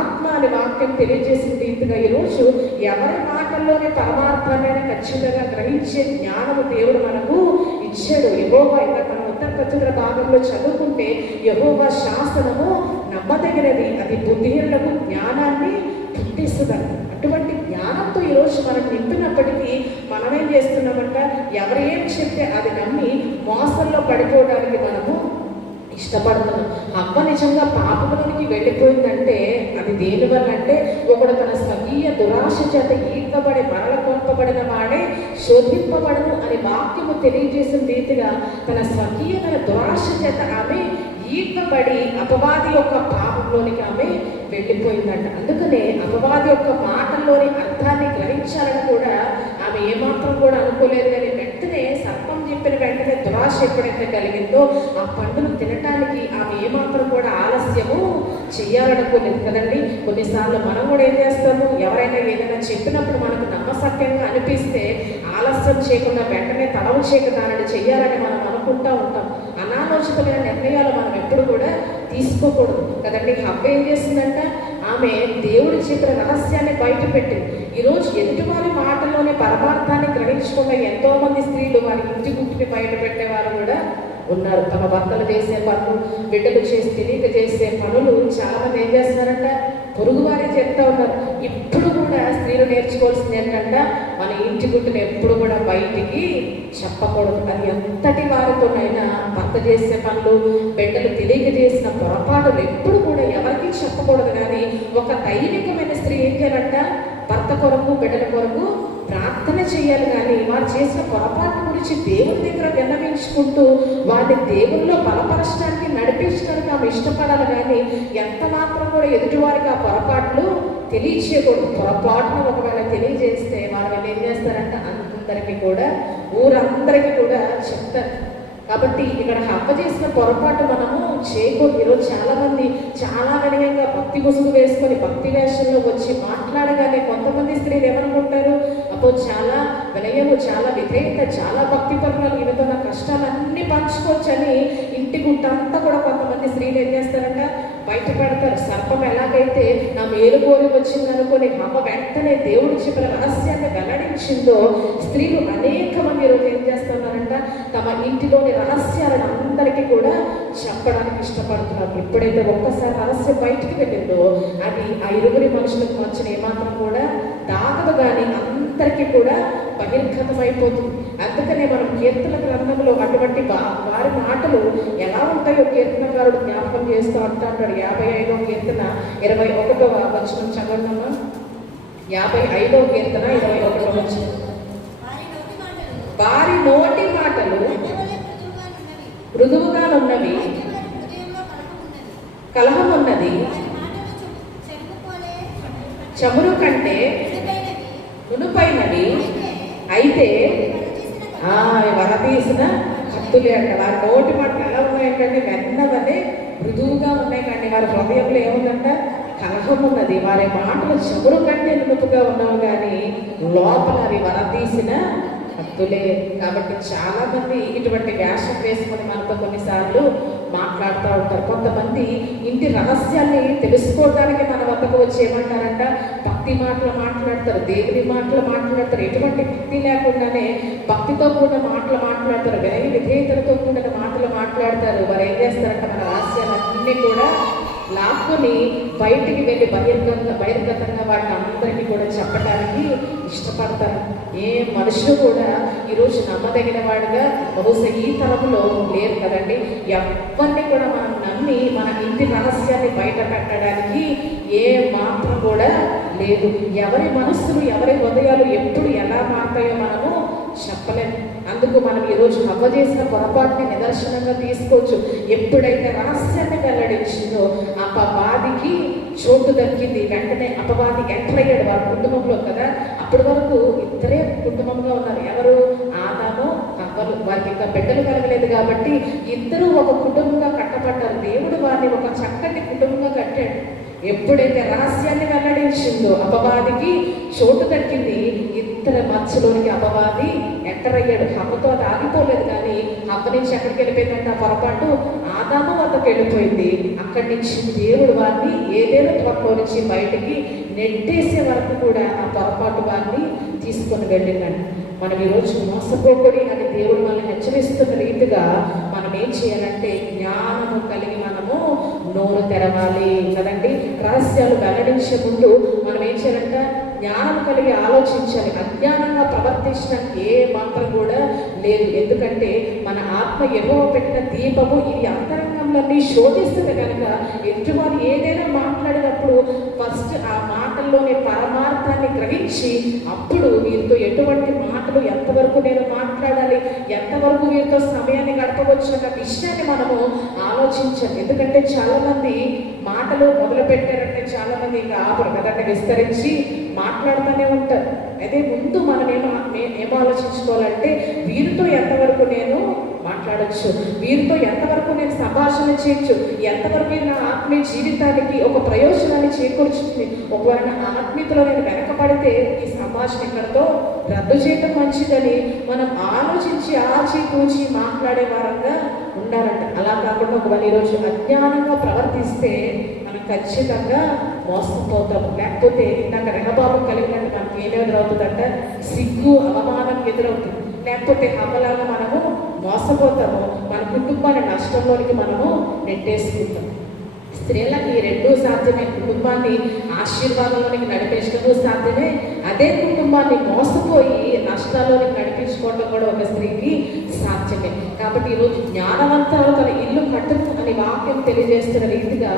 ఆత్మ అని వాక్యం తెలియజేసిన రీతిగా ఈరోజు ఎవరి మాటల్లోనే పరమార్థాన్ని ఖచ్చితంగా గ్రహించే జ్ఞానము దేవుడు మనకు ఇచ్చాడు. యెహోవా ఇంకా మనం ఉత్తర భాగంలో చదువుకుంటే యెహోవా శాసనము నమ్మదగినది, అది బుద్ధిహీనులకు జ్ఞానాన్ని పుట్టిస్తుంది. అటువంటి జ్ఞానంతో ఈరోజు మనం నింపినప్పటికీ మనం ఏం చేస్తున్నామంట? ఎవరు ఏం చెప్తే అది నమ్మి మోసంలో పడిపోవడానికి మనము ఇష్టపడుతున్నాం. హవ్వ నిజంగా పాపంలోనికి వెళ్ళిపోయిందంటే అది దేనివల్ల అంటే ఒకడు తన స్వకీయ దురాశ చేత ఈడ్పబడి మరల కొల్పబడిన వాడే శోధింపబడను అని వాక్యము తెలియజేసిన రీతిగా తన స్వకీయమైన దురాశ చేత ఆమె ఈడ్పబడి అపవాది యొక్క పాపంలోనికి ఆమె వెళ్ళిపోయిందంట. అందుకనే అపవాది యొక్క మాటల్లోని అర్థాన్ని గ్రహించాలని కూడా ఆమె ఏమాత్రం కూడా అనుకోలేదు. కానీ వెంటనే సర్పం చెప్పిన వెంటనే దురాశ ఎప్పుడైతే కలిగిందో ఆ పండును తినటానికి ఆమె ఏమాత్రం కూడా ఆలస్యము చెయ్యాలనుకోలేదు కదండి. కొన్నిసార్లు మనం కూడా ఏం చేస్తాము? ఎవరైనా ఏదైనా చెప్పినప్పుడు మనకు నమ్మసక్యంగా అనిపిస్తే ఆలస్యం చేయకుండా వెంటనే తడవు చేయక దానిని చెయ్యాలని మనం అనుకుంటూ ఉంటాం. అనాలోచితమైన నిర్ణయాలు మనం ఎప్పుడు కూడా తీసుకోకూడదు కదండి. హవ్వ ఏం చేసిందంట? ఆమె దేవుడి చెప్పిన రహస్యాన్ని బయట పెట్టింది. ఈరోజు ఎదుటివారి మాటల్లోనే పరమార్థాన్ని గ్రహించకుండా ఎంతో మంది స్త్రీలు వారి ఇంటి గుట్టుని బయట పెట్టేవారు కూడా ఉన్నారు. తమ భర్తలు చేసే పనులు, బిడ్డలు చేసి తెలియక చేసే పనులు చాలా మంది ఏం చేస్తున్నారంట, పొరుగు వారే చెప్తా ఉన్నారు. ఇప్పుడు కూడా స్త్రీలు నేర్చుకోవాల్సింది ఏంటంట, మన ఇంటి గుట్టును ఎప్పుడు కూడా బయటికి చెప్పకూడదు. అది ఎంతటి వారితోనైనా భర్త చేసే పనులు, బిడ్డలు తెలియక చేసిన పొరపాటులు ఎప్పుడు కూడా ఎవరికి చెప్పకూడదు. కానీ ఒక దైవికమైన స్త్రీ ఏం చేయాలంట, భర్త కొరకు బిడ్డల కొరకు ప్రార్థన చేయాలి. కానీ వారు చేసిన పొరపాటు గురించి దేవుని దగ్గర విన్నవించుకుంటూ వారిని దేవుల్లో బలపరచడానికి, నడిపించడానికి ఆమె ఇష్టపడాలి. కానీ ఎంత మాత్రం కూడా ఎదుటివారికి ఆ పొరపాట్లు తెలియచేయకూడదు. పొరపాటును ఒకవేళ తెలియజేస్తే వారు ఏం చేస్తారంటే అందరికీ కూడా, ఊరందరికీ కూడా చెప్తారు. కాబట్టి ఇక్కడ హవ్వ చేసిన పొరపాటు మనము చేయకూడదు. ఈరోజు చాలామంది చాలా వినయంగా భక్తి ముసుగు వేసుకొని భక్తి వేషంలో వచ్చి మాట్లాడగానే కొంతమంది స్త్రీలు ఏమనుకుంటారు, అప్పుడు చాలా వినయము, చాలా విధేయత, చాలా భక్తి పరులు, ఈమెతో నా కష్టాలన్నీ పంచుకోవచ్చని ఇంటి గుట్టంతా కూడా కొంతమంది స్త్రీలు ఏం చేస్తారంట, బయట పెడతారు. సర్పం ఎలాగైతే నా మేలు కోరి వచ్చిందనుకొని హవ్వ వెంటనే దేవుడు చెప్పిన రహస్యాన్ని వెల్లడించిందో, స్త్రీలు అనేక మంది ఈరోజు ఏం చేస్తున్నారంట, తమ ఇంటిలోని రహస్యాలను అందరికీ కూడా చెప్పడానికి ఇష్టపడుతున్నారు. ఎప్పుడైతే ఒక్కసారి రహస్యం బయటికి వెళ్ళిందో అది ఆ ఇరుగురి మనుషులకు వచ్చిన ఏమాత్రం కూడా దాగదు, కానీ అందరికీ కూడా బహిర్గతమైపోతుంది. అందుకనే మనం కీర్తన గ్రంథంలో అటువంటి వారి మాటలు ఎలా ఉంటాయో కీర్తనకారుడు జ్ఞాపకం చేస్తూ అంటాడు. 55వ కీర్తన 21వ వచనం చదవమ్మా. 55వ కీర్తన 21వ వచనం. వారి నోటి మాటలు మృదువుగా ఉన్నవి, కలహమున్నది, చమురు కంటే నునుపైనవి, అయితే వరదీసిన కత్తులే అంట. వారి నోటి మాటలు ఎలా ఉన్నాయంటే వెన్నవనే మృదువుగా ఉన్నాయి, కానీ వారి హృదయంలో ఏముందంట, కలహం ఉన్నది. వారి మాటలు చమురు కంటే నునుపుగా ఉన్నావు, కానీ లోపల అవి వరదీసిన కత్తులే. కాబట్టి చాలా మంది ఇటువంటి వేషం వేసుకొని మనతో కొన్నిసార్లు మాట్లాడుతూ ఉంటారు. కొంతమంది ఇంటి రహస్యాన్ని తెలుసుకోవడానికి మన వద్దకు వచ్చి ఏమంటారంట, భక్తి మాటలు మాట్లాడతారు, దేవుని మాటలు మాట్లాడతారు, ఎటువంటి భక్తి లేకుండానే భక్తితో కూడిన మాటలు మాట్లాడతారు, వినయ విధేయతలతో కూడిన మాటలు మాట్లాడతారు. వారు ఏం చేస్తారంట, మన రహస్యాలన్నీ కూడా లాక్కుని బయటికి వెళ్ళి బహిర్గతంగా వాటిని అందరికీ కూడా చెప్పడానికి ఇష్టపడతారు. ఏ మనుషులు కూడా ఈరోజు నమ్మదగిన వాడిగా బహుశా ఈ తరంలో లేరు కదండి. ఎవరిని కూడా మనం నమ్మి మన ఇంటి రహస్యాన్ని బయట పెట్టడానికి ఏ మాత్రం కూడా లేదు. ఎవరి మనస్సులు, ఎవరి హృదయాలు ఎప్పుడు ఎలా మారుతాయో మనము చెప్పలేము. అందుకు మనం ఈరోజు హవ్వ చేసిన పొరపాటుని నిదర్శనంగా తీసుకోవచ్చు. ఎప్పుడైతే రహస్యాన్ని వెల్లడించిందో అపవాదికి చోటు దక్కింది. వెంటనే అపవాది ఎంటర్ అయ్యాడు వారి కుటుంబంలో కదా. అప్పటి వరకు ఇద్దరే కుటుంబంగా ఉన్నారు. ఎవరు? ఆదాము, హవ్వలు. వారికి ఇంకా బిడ్డలు కలగలేదు కాబట్టి ఇద్దరు ఒక కుటుంబంగా కట్టబడ్డారు. దేవుడు వారిని ఒక చక్కటి కుటుంబంగా కట్టాడు. ఎప్పుడైతే రహస్యాన్ని వెల్లడించిందో అపవాదికి చోటు దక్కింది. ఇద్దరి మధ్యలోనికి అపవాది ఎంటర్ అయ్యాడు. హవ్వతో అది ఆగిపోలేదు, కానీ హవ్వ నుంచి ఎక్కడికి వెళ్ళిపోయిందంటే ఆ పొరపాటు ఆదాము వద్దకు వెళ్ళిపోయింది. అక్కడి నుంచి దేవుడు వారిని ఏదేదో తోటలో నుంచి బయటికి నెట్టేసే వరకు కూడా ఆ పొరపాటు వారిని తీసుకొని వెళ్ళిందండి. మనం ఈరోజు మోసపోకూడదు అని దేవుడు మనల్ని హెచ్చరిస్తున్న రీతిగా మనం ఏం చేయాలంటే జ్ఞానము కలిగి మనము నోరు తెరవాలి కదండి. రహస్యాలు వెల్లడించే ముందు మనం ఏం చేయాలంట, జ్ఞానం కలిగి ఆలోచించాలి. అజ్ఞానంగా ప్రవర్తించడానికి ఏ మాత్రం కూడా లేదు. ఎందుకంటే మన ఆత్మ యెహోవా పెట్టిన దీపము, ఇది అంతరంగంలోని శోధిస్తుంది కనుక ఎదుటివారు ఏదైనా మాట్లాడినప్పుడు ఫస్ట్ ఆ మాటల్లోని పరమార్థాన్ని గ్రహించి అప్పుడు వీరితో ఎటువంటి మాటలు, ఎంతవరకు నేను మాట్లాడాలి, ఎంతవరకు వీరితో సమయాన్ని గడపవచ్చు అన్న విషయాన్ని మనము ఆలోచించాలి. ఎందుకంటే చాలా మంది మాటలు మొదలు పెట్టారంటే చాలా మంది ఇంకా ఆపరు కదంటే విస్తరించి మాట్లాడుతూనే ఉంటారు. అదే ముందు మనం ఏం ఆలోచించుకోవాలంటే వీరితో ఎంతవరకు నేను మాట్లాడచ్చు, వీరితో ఎంతవరకు నేను సంభాషణ చేయొచ్చు, ఎంతవరకు నా ఆత్మీయ జీవితానికి ఒక ప్రయోజనాన్ని చేకూర్చుతుంది. ఒకవేళ నా ఆత్మీయతలో నేను వెనకబడితే ఈ సంభాషణ ఇక్కడతో రద్దు చేయడం మంచిదని మనం ఆలోచించి ఆచితూచి మాట్లాడే వారంగా ఉండాలంట. అలా కాకుండా ఒకవేళ ఈరోజు అజ్ఞానంగా ప్రవర్తిస్తే మనం ఖచ్చితంగా మోసపోతాం. లేకపోతే ఇందాక రెహబాబు కలిగినట్టు మనకి ఏం ఎదురవుతుందంట, సిగ్గు, అవమానం ఎదురవుతుంది. లేకపోతే హవ్వలాగా మనము మోసపోతామో మన కుటుంబాన్ని నష్టంలోనికి మనము నెట్టేసుకుంటాం. స్త్రీలకి ఈ రెండూ సాధ్యమే. కుటుంబాన్ని ఆశీర్వాదంలోనికి నడిపించడము సాధ్యమే, అదే కుటుంబాన్ని మోసపోయి నష్టాల్లోనికి నడిపించుకోవడం కూడా ఒక స్త్రీకి సాధ్యమే. కాబట్టి ఈరోజు జ్ఞానవంతులు తన ఇల్లు కట్టును అని వాక్యం తెలియజేస్తున్న రీతిగా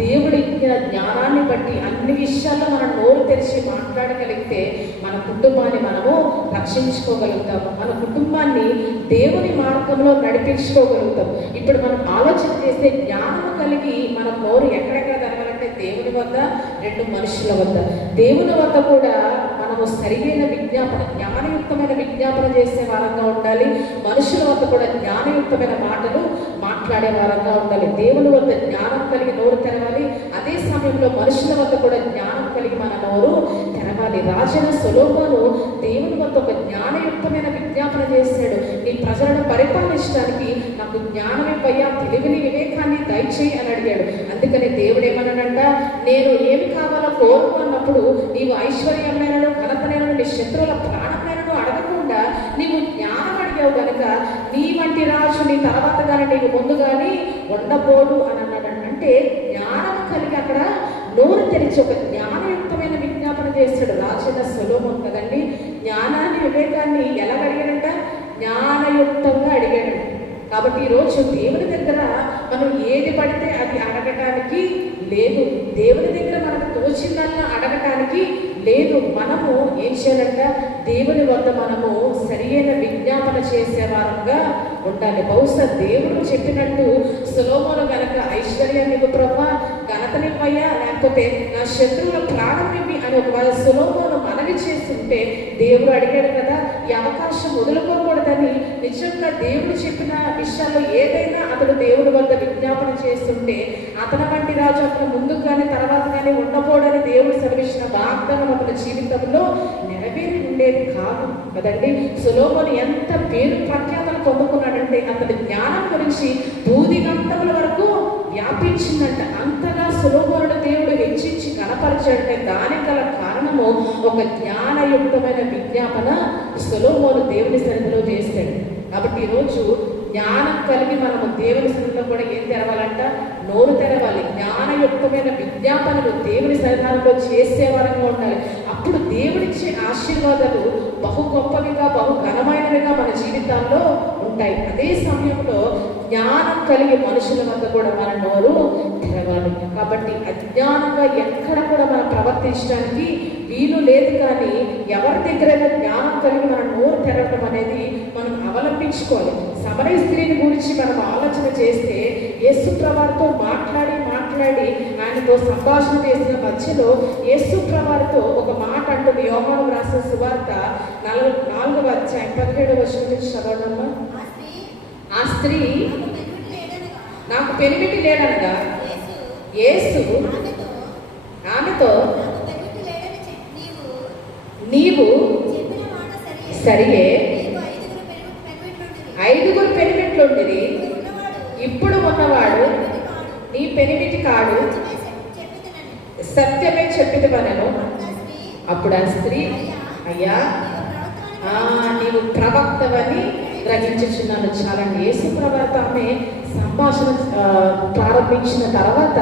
దేవుడు ఇచ్చిన జ్ఞానాన్ని బట్టి అన్ని విషయాల్లో మనం నోరు తెరిచి మాట్లాడగలిగితే మన కుటుంబాన్ని మనము రక్షించుకోగలుగుతాము, మన కుటుంబాన్ని దేవుని మార్గంలో నడిపించుకోగలుగుతాం. ఇప్పుడు మనం ఆలోచన చేస్తే జ్ఞానం కలిగి మనం నోరు ఎక్కడెక్కడ తెరవాలంటే దేవుని వద్ద, రెండు మనుషుల వద్ద. దేవుని వద్ద కూడా మనము సరైన విజ్ఞాపన, జ్ఞానయుక్తమైన విజ్ఞాపన చేసే వారంగా ఉండాలి. మనుషుల వద్ద కూడా జ్ఞానయుక్తమైన మాటలు మాట్లాడే వారంగా ఉండాలి. దేవుని వద్ద జ్ఞానం కలిగి నోరు తెరవాలి, అదే సమయంలో మనుషుల వద్ద కూడా జ్ఞానం కలిగి మన నోరు తెరవాలి. రాజైన సొలొమోను దేవుని వద్ద ఒక జ్ఞానయుక్తమైన విజ్ఞాపన చేశాడు. నీ ప్రజలను పరిపాలించడానికి నాకు జ్ఞానం ఇవ్వయ్యా, తెలివిని వివేకాన్ని దయచేయి అని అడిగాడు. అందుకని దేవుడు ఏమన్నాడంట, నేను ఏమి కావాలో కోరుకు అన్నప్పుడు నీవు ఐశ్వర్యమైనను ఘనతనైనను నీ శత్రువుల ప్రాణమైనను అడగకుండా నీవు జ్ఞానం అడిగావు గనుక నీ వంటి రాజు నీ తర్వాత కానీ నీకు ముందు కానీ ఉండబోడు అని అన్నాడు. అంటే జ్ఞానం కలిగి అక్కడ నోరు తెరిచి ఒక జ్ఞానయుక్తమైన విజ్ఞాపన చేశాడు రాజైన సొలొమోను కదండి. జ్ఞానాన్ని వివేకాన్ని ఎలా అడిగాడంట, జ్ఞానయుక్తంగా అడిగాడు. కాబట్టి ఈరోజు దేవుని దగ్గర మనం ఏది పడితే అది అడగటానికి లేదు, దేవుని దగ్గర మనకు తోచిందల్లా అడగటానికి లేదు. మనము ఏం చేయాలంట, దేవుని వద్ద మనము సరియైన విజ్ఞాపన చేసేవారంగా ఉండాలి. బహుశా దేవుడు చెప్పినట్టు సొలొమోను గనక ఐశ్వర్యాన్ని ప్రభువా, ఘనతనివ్వయ్యా, లేకపోతే నా శత్రువుల ప్రాణం ఇవ్వి అని ఒకవేళ సొలొమోను మనవి చేస్తుంటే దేవుడు అడిగాడు కదా, ఈ అవకాశం వదులుకోకూడదని. నిజంగా దేవుడు చెప్పిన విషయాల్లో ఏదైనా అతడు దేవుడి వద్ద విజ్ఞాపన చేస్తుంటే అతని వంటి రాజు అతను ముందుకు కానీ తర్వాత కానీ ఉండబోడని దేవుడు సెలవిచ్చిన వాగ్దానం అతని జీవితంలో నెరవేరి ఉండేది కాదు కదండి. సొలొమోను ఎంత పేరు ప్రఖ్యాతలు పొందుకున్నాడంటే అతని జ్ఞానం గురించి భూదిగంతముల వరకు వ్యాపించిందంట. అంతగా సొలొమోనును దేవుడు హెచ్చించి కనపరిచాడంటే దానికి గల కారణము ఒక జ్ఞానయుక్తమైన విజ్ఞాపన సొలొమోను దేవుని సన్నిధిలో చేశాడు. కాబట్టి ఈరోజు జ్ఞానం కలిగి మనము దేవుని సన్నిధిలో కూడా ఏం తెరవాలంట, నోరు తెరవాలి. జ్ఞానయుక్తమైన విజ్ఞాపనలు దేవుని సన్నిధానంలో చేసేవారంగా ఉండాలి. అప్పుడు దేవుడిచ్చే ఆశీర్వాదాలు బహు గొప్పవిగా, బహు ఘనమైనవిగా మన జీవితాల్లో ఉంటాయి. అదే సమయంలో జ్ఞానం కలిగి మనుషుల వద్ద కూడా మన నోరు తెరవాలి. కాబట్టి అజ్ఞానంగా ఎక్కడ కూడా మనం ప్రవర్తించడానికి వీలు లేదు. కానీ ఎవరి దగ్గరైనా జ్ఞానం కలిగి మన నోరు తెరవడం అనేది మనం అవలంబించుకోవాలి. సమరయ స్త్రీని గురించి మనం ఆలోచన చేస్తే యేసు ప్రభువుతో మాట్లాడి ఆయనతో సంభాషణ చేసిన మధ్యలో యేసు ప్రభువుతో ఒక మాట అంటుంది. యోహాను రాసిన సువార్త 4వ అధ్యాయం 17వ వచనం నుంచి చదవడమ్మా. ఆ స్త్రీ నాకు పెనిమిటి లేడనగా యేసు ఆమెతో నీవు సరియే, 5 పెనిమిట్లుండిరి, ఇప్పుడు ఉన్నవాడు నీ పెనిమిటి కాడు, సత్యమే చెప్పిదవనెను. అప్పుడు ఆ స్త్రీ, అయ్యా నీవు ప్రవక్తవని గ్రహించుచున్నాను. చాలండి. యేసు ప్రభువు ఆమె సంభాషణ ప్రారంభించిన తర్వాత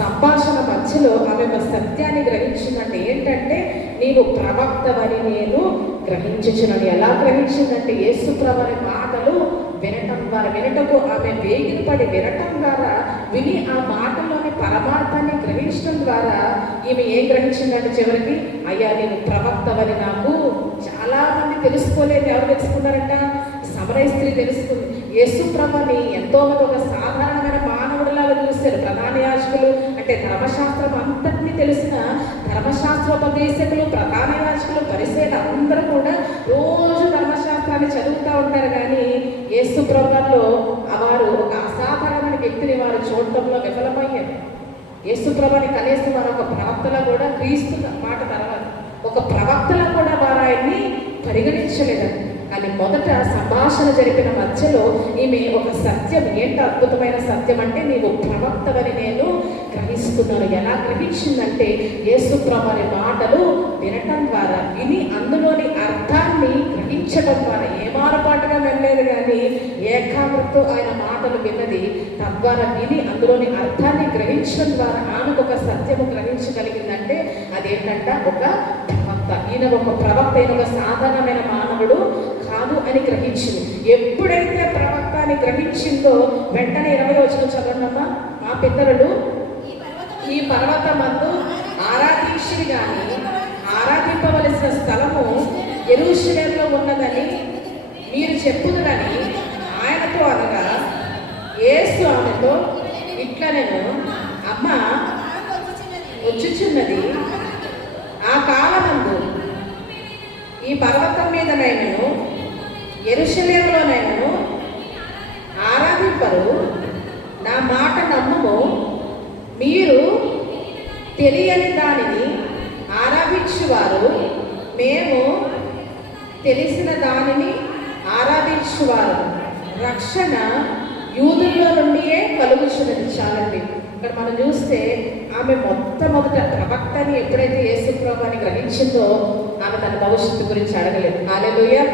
సంభాషణ మధ్యలో ఆమె ఒక సత్యాన్ని గ్రహించిందంటే ఏంటంటే, నీవు ప్రవక్తవని నేను గ్రహించుచున్నాను. ఎలా గ్రహించిందంటే యేసు ప్రభువు మాటలు వినటం ద్వారా, వినటకు ఆమె వేగిన పడి వినటం ద్వారా, విని ఆ మాటల్లోని పరమార్థాన్ని గ్రహించడం ద్వారా ఈమె ఏం గ్రహించిందంటే చివరికి, అయ్యా నేను ప్రవక్తవని నాకు చాలా మంది తెలుసుకోలేదు. ఎవరు తెలుసుకున్నారంట? సమరయ స్త్రీ తెలుసుకుంది. యేసు ప్రభువుని ఎంతో మంది ఒక సాధారణమైన మానవుడిలాగా చూశారు. ప్రధాన యాజకులు అంటే ధర్మశాస్త్రం అంతటినీ తెలిసిన ధర్మశాస్త్రోపదేశకులు, ప్రధాన యాజకులు, పరిసయ్యులు అందరూ కూడా రోజు ధర్మశాస్త్రాన్ని చదువుతూ ఉంటారు. కానీ యేసు ప్రభువులో వారు ఒక అసాధారణమైన వ్యక్తిని వారు చూడటంలో విఫలమయ్యారు. యేసు ప్రభువుని కనీసం వారు ఒక ప్రవక్తలా కూడా, క్రీస్తు మాట తర్వాత ఒక ప్రవక్తలా కూడా వారు ఆయన్ని పరిగణించలేదండి. కానీ మొదట సంభాషణ జరిపిన మధ్యలో ఈమె ఒక సత్యం, ఏంటి అద్భుతమైన సత్యం అంటే, నీవు ప్రవక్తవని నేను గ్రహిస్తున్నాను. ఎలా గ్రహించిందంటే యేసు ప్రభువు మాటలు వినటం ద్వారా, విని అందులోని అర్థాన్ని గ్రహించడం ద్వారా. ఏ మారపాటుగా వెళ్ళలేదు కానీ భక్తితో ఆయన మాటలు విన్నది. తద్వారా విని అందులోని అర్థాన్ని గ్రహించడం ద్వారా ఆమెకు ఒక సత్యము గ్రహించగలిగిందంటే అదేంటంట, ఒక ప్రవక్త. ఈయన ఒక ప్రవక్త, ఈయన ఒక సాధారణమైన మానవుడు కాదు అని గ్రహించింది. ఎప్పుడైతే ప్రవక్త అని గ్రహించిందో వెంటనే 20వ వచనం చదవనమ్మా. మా పితరులు ఈ పర్వతమందు ఆరాధించిరి గాని ఆరాధింపవలసిన స్థలము యెరూషలేములో ఉన్నదని మీరు చెప్పుదురని ఆయనతో అనగా, యేసు ఆమెతో ఇట్లా, నేను అమ్మ వచ్చుచున్నది ఆ కాలమందు ఈ పర్వతం మీదనైనను యెరూషలేములోనైనను ఆరాధింపరు, నా మాట నమ్ముము. మీరు తెలియని దానిని ఆరాధించువారు, మేము తెలిసిన దానిని ఆరాధించువారు. రక్షణ యూదుల్లో నుండియే కలుగుచున్నది. చాలండి. ఇక్కడ మనం చూస్తే ఆమె మొట్టమొదట ప్రవక్తని ఎప్పుడైతే యేసు ప్రభువుని గ్రహించిందో ఆమె తన భవిష్యత్తు గురించి అడగలేదు. హల్లెలూయా.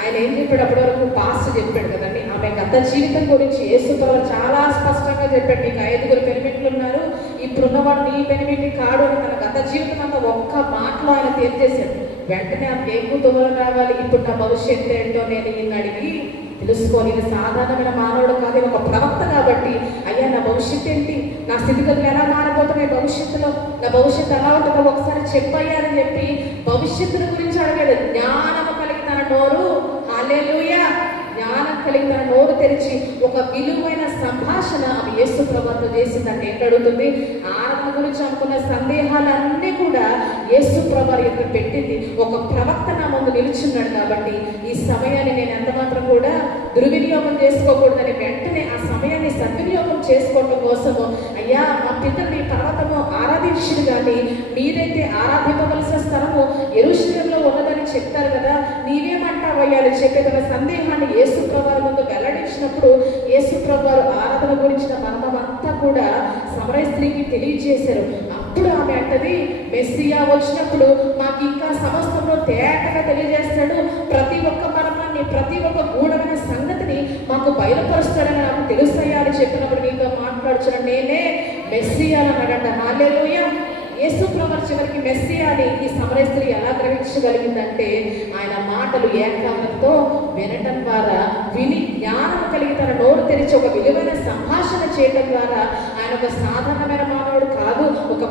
ఆయన ఏం చెప్పాడు? అప్పటి వరకు పాస్ట్ చెప్పాడు కదండి. ఆమె గత జీవితం గురించి యేసు ప్రభువు చాలా స్పష్టంగా చెప్పాడు. నీకు 5 పెనిమిట్లు ఉన్నారు, ఇప్పుడున్నవాడు నీ పెనిమిటి కాడు అని తన గత జీవితం అంతా ఒక్క మాటలో ఆయన తేల్చేశాడు. వెంటనే ఆమె ఏం కుతూహలం రావాలి, ఇప్పుడు నా భవిష్యత్తు ఏంటో నేను ఈయన అడిగి తెలుసుకోని. సాధారణమైన మానవుడు కాదు, ఒక ప్రవక్త కాబట్టి, అయ్యా నా భవిష్యత్తు ఏంటి, నా స్థితిగతులు ఎలా మారిపోతున్నాయి, భవిష్యత్తులో నా భవిష్యత్తు ఎలా ఉంటుందో ఒకసారి చెప్పయ్యా అని చెప్పి భవిష్యత్తుల గురించి అడగాడు. జ్ఞానము కలిగి తన నోరు, హల్లెలూయా, జ్ఞానం కలిగి తన నోరు తెరిచి ఒక విలువైన సంభాషణ ఆమె యేసు ప్రభువుతో చేసిందంటే ఏంటి అడుగుతుంది? ఆరాధన గురించి అనుకున్న సందేహాలన్నీ కూడా యేసు ప్రభువు యొక్క పెట్టింది. ఒక ప్రవక్త నా ముందు నిలుచున్నాడు కాబట్టి ఈ సమయాన్ని నేను ఎంత మాత్రం కూడా దుర్వినియోగం చేసుకోకూడదని వెంటనే ఆ సమయాన్ని సద్వినియోగం చేసుకోవడం కోసము, అయ్యా మా పితరులు ఈ పర్వతము ఆరాధించింది కానీ మీరైతే ఆరాధింపవలసిన స్థలము యెరూషలేములో ఉన్నదని చెప్తారు కదా, నీవేమంటావయ్యా అని చెప్పి తన సందేహాన్ని యేసు ప్రభువు ముందు వెల్లడించినప్పుడు యేసు ప్రభువు ఆరాధన గురించిన మర్మమంతా కూడా సమరయ స్త్రీకి తెలియజేశారు. అప్పుడు ఆమె అంటది, మెస్సియా వచ్చినప్పుడు మాకు ఇంకా సమస్తంలో తేటగా తెలియజేస్తాడు, ప్రతి ఒక్క మర్మాన్ని, ప్రతి ఒక్క గూఢమైన సంగతిని మాకు బయలుపరుస్తాడని నాకు తెలుసయ్యా అని చెప్పినప్పుడు నీతో మాట్లాడుచున్న నేనే మెస్సియా అన్నాడంట. హల్లెలూయా. యేసు ప్రభువు చివరికి మెస్సియా అని ఈ సమరయ స్త్రీ ఎలా గ్రహించగలిగిందంటే ఆయన మాటలు ఏకాగ్రతతో వినటం ద్వారా, విని జ్ఞానం కలిగి తన నోరు తెరిచి ఒక విలువైన సంభాషణ చేయడం ద్వారా ఆయన ఒక సాధారణమైన మానవుడు కాదు, ఒక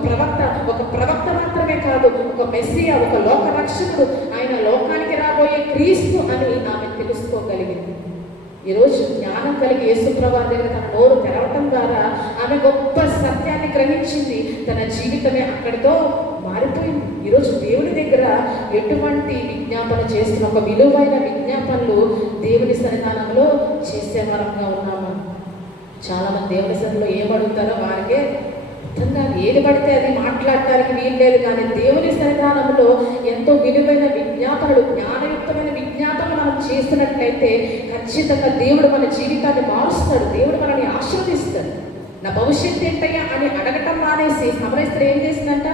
ప్రవక్త మాత్రమే కాదు, ఒక మెస్సియా, ఒక లోక రక్షకుడు, ఆయన లోకానికి రాబోయే క్రీస్తు అని ఆమె తెలుసుకోగలిగింది. ఈరోజు జ్ఞానం కలిగి యేసు ప్రభువు దగ్గర తన నోరు తెరవటం ద్వారా ఆమె గొప్ప సత్యాన్ని గ్రహించింది. తన జీవితమే అక్కడితో మారిపోయింది. ఈరోజు దేవుని దగ్గర ఎటువంటి విజ్ఞాపన చేస్తున్న ఒక విలువైన విజ్ఞాపనలు దేవుని సన్నిధానంలో చేసే వరంగా ఉన్నాము. చాలామంది దేవుని సన్నిధిలో ఏం అడుగుతారో వారికే అర్థంగా ఏది పడితే అది మాట్లాడటానికి వీల్లేదు. కానీ దేవుని సన్నిధానంలో ఎంతో విలువైన విజ్ఞాపనలు, జ్ఞానయుక్తమైన విజ్ఞాపనలు మనం చేసినట్లయితే ఖచ్చితంగా దేవుడు మన జీవితాన్ని మారుస్తాడు, దేవుడు మనల్ని ఆశీర్వదిస్తాడు. నా భవిష్యత్తు ఏంటయ్యా అని అడగటం మానేసి సమరయ స్త్రీ ఏం చేసిందంట?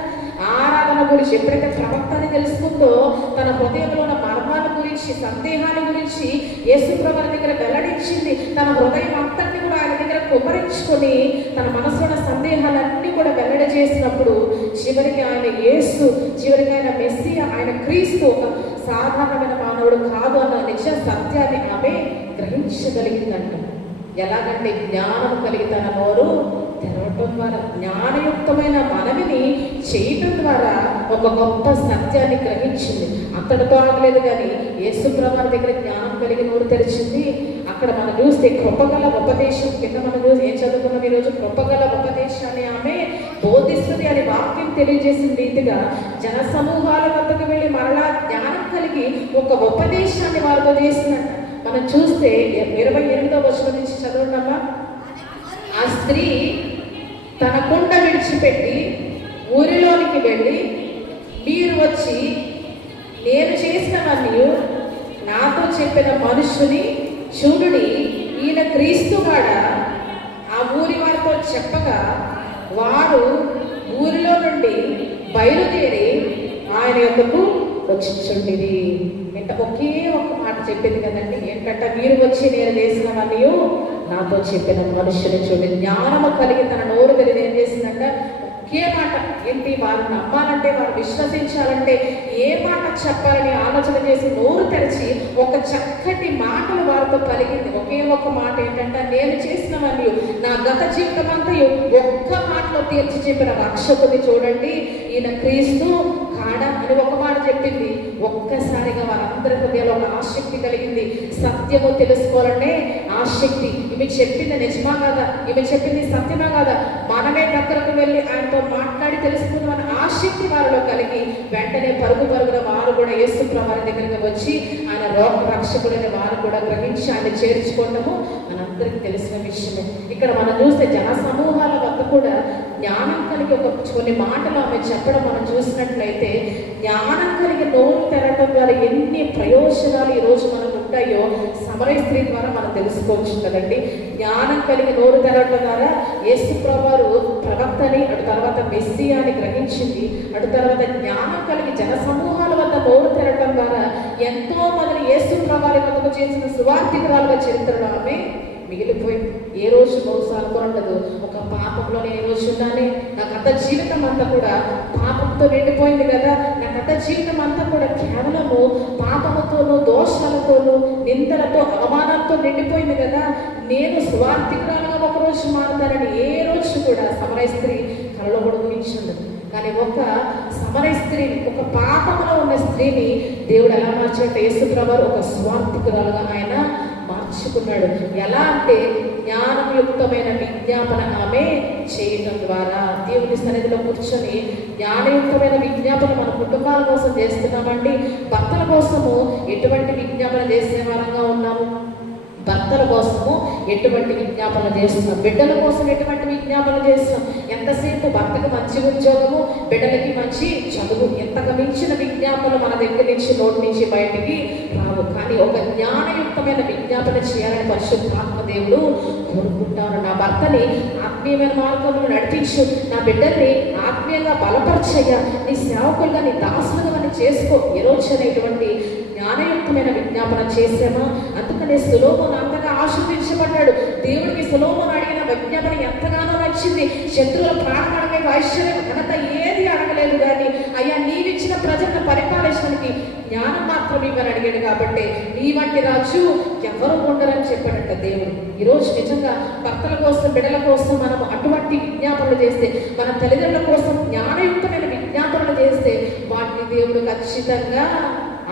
ఆరాధన గురించి ఎప్పుడైతే ప్రవక్తని తెలుసుకుందో తన హృదయంలో ఉన్న మర్మాల గురించి, సందేహాల గురించి యేసు ప్రభువు దగ్గర వెల్లడించింది. తన హృదయం అంతటిని కూడా ఆయన దగ్గర కుమ్మరించుకొని తన మనసులో ఉన్న సందేహాలన్నీ కూడా వెల్లడి చేసినప్పుడు చివరికి ఆయన యేసు, చివరికి ఆయన మెస్సియా, ఆయన క్రీస్తు ఒక సాధారణమైన మానవుడు కాదు అన్న నిజ సత్యాన్ని ఆమె గ్రహించగలిగిందంట. ఎలాగంటే జ్ఞానం కలిగి తన నోరు తెరవటం ద్వారా, జ్ఞానయుక్తమైన మనవిని చేయటం ద్వారా ఒక గొప్ప సత్యాన్ని గ్రహించింది. అక్కడితో ఆగలేదు కానీ యేసు ప్రభువు దగ్గర జ్ఞానం కలిగి నోరు తెరిచింది. అక్కడ మనం చూస్తే కృపగల ఉపదేశం కింద మనం చూసి ఏం చదువుకున్నాం ఈరోజు? కృపగల ఉపదేశాన్ని ఆమె బోధిస్తుంది అని వాక్యం తెలియజేసిన రీతిగా జన సమూహాల వద్దకు వెళ్ళి మరలా జ్ఞానం కలిగి ఒక ఉపదేశాన్ని వారితో చేసిందంట. మనం చూస్తే 28వ వచనం నుంచి చదవడమ్మా. ఆ స్త్రీ తన కుండ విడిచిపెట్టి ఊరిలోనికి వెళ్ళి, మీరు వచ్చి నేను చేసినవన్నీ నాతో చెప్పిన మనుషుని చూడుడి, ఈయన క్రీస్తువాడ ఆ ఊరి వారితో చెప్పగా వారు ఊరిలో నుండి బయలుదేరి ఆయన యొక్కకు వచ్చించుండిరి. ఒకే ఒక్క మాట చెప్పింది కదండి, ఏంటంటే మీరు వచ్చి నేను చేసినవన్నీ నాతో చెప్పిన మనుషుని చూడండి. జ్ఞానము కలిగి తన నోరు తెలియదు ఏం చేసిందంట, ఒకే మాట ఏంటి, వారు నమ్మాలంటే, వారు విశ్వసించాలంటే ఏ మాట చెప్పాలని ఆలోచన చేసి నోరు తెరిచి ఒక చక్కటి మాటలు వారితో పలికింది. ఒకే ఒక మాట ఏంటంటే, నేను చేసినవన్నీ నా గత జీవితం అంతా ఒక్క మాటలో తీర్చి చెప్పిన రక్షకుని చూడండి, ఈయన క్రీస్తు కాడా అని ఒక మాట చెప్పింది. ఒక్కసారిగా వారందరి హృదయాల్లో ఒక ఆసక్తి కలిగింది. సత్యము తెలుసుకోవాలనే ఆసక్తి. ఇవి చెప్పింది నిజమా కాదా, ఇవి చెప్పింది సత్యమా కాదా, మనమే దగ్గరకు వెళ్ళి ఆయనతో మాట్లాడి తెలుసుకుందామని ఆసక్తి వారిలో కలిగి వెంటనే పరుగున వారు కూడా యేసు ప్రభువు దగ్గరికి వచ్చి ఆయన రక్షకుడని వారు కూడా గ్రహించి ఆయన చేర్చుకోవడము మనందరికీ తెలిసిన విషయమే. ఇక్కడ మనం చూస్తే జన సమూహాల వద్ద కూడా జ్ఞానం కలిగి కొన్ని మాటలు ఆమె చెప్పడం మనం చూసినట్లయితే, జ్ఞానం కలిగి నోరు తెరవడం ద్వారా ఎన్ని ప్రయోజనాలు ఈరోజు మనకు ఉంటాయో సమరయ స్త్రీ ద్వారా మనం తెలుసుకోవచ్చు కదండి. జ్ఞానం కలిగి నోరు తెరవడం ద్వారా యేసు ప్రభువు ప్రవక్తని, అటు తర్వాత మెస్సియాని గ్రహించింది. అటు తర్వాత జ్ఞానం కలిగి జన సమూహాల వద్ద నోరు తెరవడం ద్వారా ఎంతో మందిని యేసు ప్రభువు వద్దకు చేసిన సువార్థికురాలుగా చరిత్రలో ఆమె మిగిలిపోయింది. ఏ రోజు బహుశా అనుకోండదు, ఒక పాపంలోనే ఏ రోజు ఉన్నానే, నా గత జీవితం అంతా కూడా పాపంతో నిండిపోయింది కదా, నా గత జీవితం అంతా కూడా కేవలము పాపముతోనూ దోషాలతోనూ నిందలతో అవమానాలతో నిండిపోయింది కదా, నేను స్వార్థికురాలుగా ఒకరోజు మారుతానని ఏ రోజు కూడా సమరయ స్త్రీ కలలో కూడా ఊహించుండదు. కానీ ఒక సమరయ స్త్రీని, ఒక పాపంలో ఉన్న స్త్రీని దేవుడు ఎలా మార్చాడు, యేసు ప్రభువు ఒక స్వార్థికురాలుగా ఆయన మార్చుకున్నాడు. ఎలా అంటే జ్ఞానయుక్తమైన విజ్ఞాపన ఆమె చేయడం ద్వారా దేవుని సన్నిధిలో కూర్చొని జ్ఞానయుక్తమైన విజ్ఞాపన మన కుటుంబాల కోసం చేస్తున్నామండి. భర్తల కోసము ఎటువంటి విజ్ఞాపన చేసే వారంగా ఉన్నాము, భర్తల కోసము ఎటువంటి విజ్ఞాపన చేస్తున్నాం, బిడ్డల కోసం ఎటువంటి విజ్ఞాపన చేస్తున్నాం. ఎంతసేపు భర్తకు మంచి ఉద్యోగము, బిడ్డలకి మంచి చదువు, ఎంతకు మించిన విజ్ఞాపనలు మన దగ్గర నుంచి నోటి నుంచి బయటికి రావు. కానీ ఒక జ్ఞానయుక్తమైన విజ్ఞాపన చేయాలని పరిశుద్ధాత్మ దేవుడు కోరుకుంటాను. నా భర్తని ఆత్మీయమైన మార్గంలో నడిపించు, నా బిడ్డల్ని ఆత్మీయంగా బలపరచయ్యా, నీ సేవకులుగా నీ దాసులుగా చేసుకో. ఈ రోజు అనేటువంటి జ్ఞానయుక్తమైన విజ్ఞాపన చేసామా? అందుకనే సొలొమోను అంతగా ఆశీర్వదించబడ్డాడు. దేవుడికి సొలొమోను అడిగిన విజ్ఞాపన ఎంతగానో నచ్చింది. శత్రువుల ప్రాణాలకే ఐశ్వర్యం ఘనత ఏది అడగలేదు, కానీ అయ్యా నీవిచ్చిన ప్రజలను పరిపాలించడానికి జ్ఞానం మాత్రం ఇవ్వని అడిగాడు. కాబట్టి నీ వంటి రాజు ఎవరు ఉండరని చెప్పాడంట దేవుడు. ఈరోజు నిజంగా భర్తల కోసం, బిడ్డల కోసం మనం అటువంటి విజ్ఞాపనలు చేస్తే, మన తల్లిదండ్రుల కోసం జ్ఞానయుక్తమైన విజ్ఞాపనలు చేస్తే వాటిని దేవుడు ఖచ్చితంగా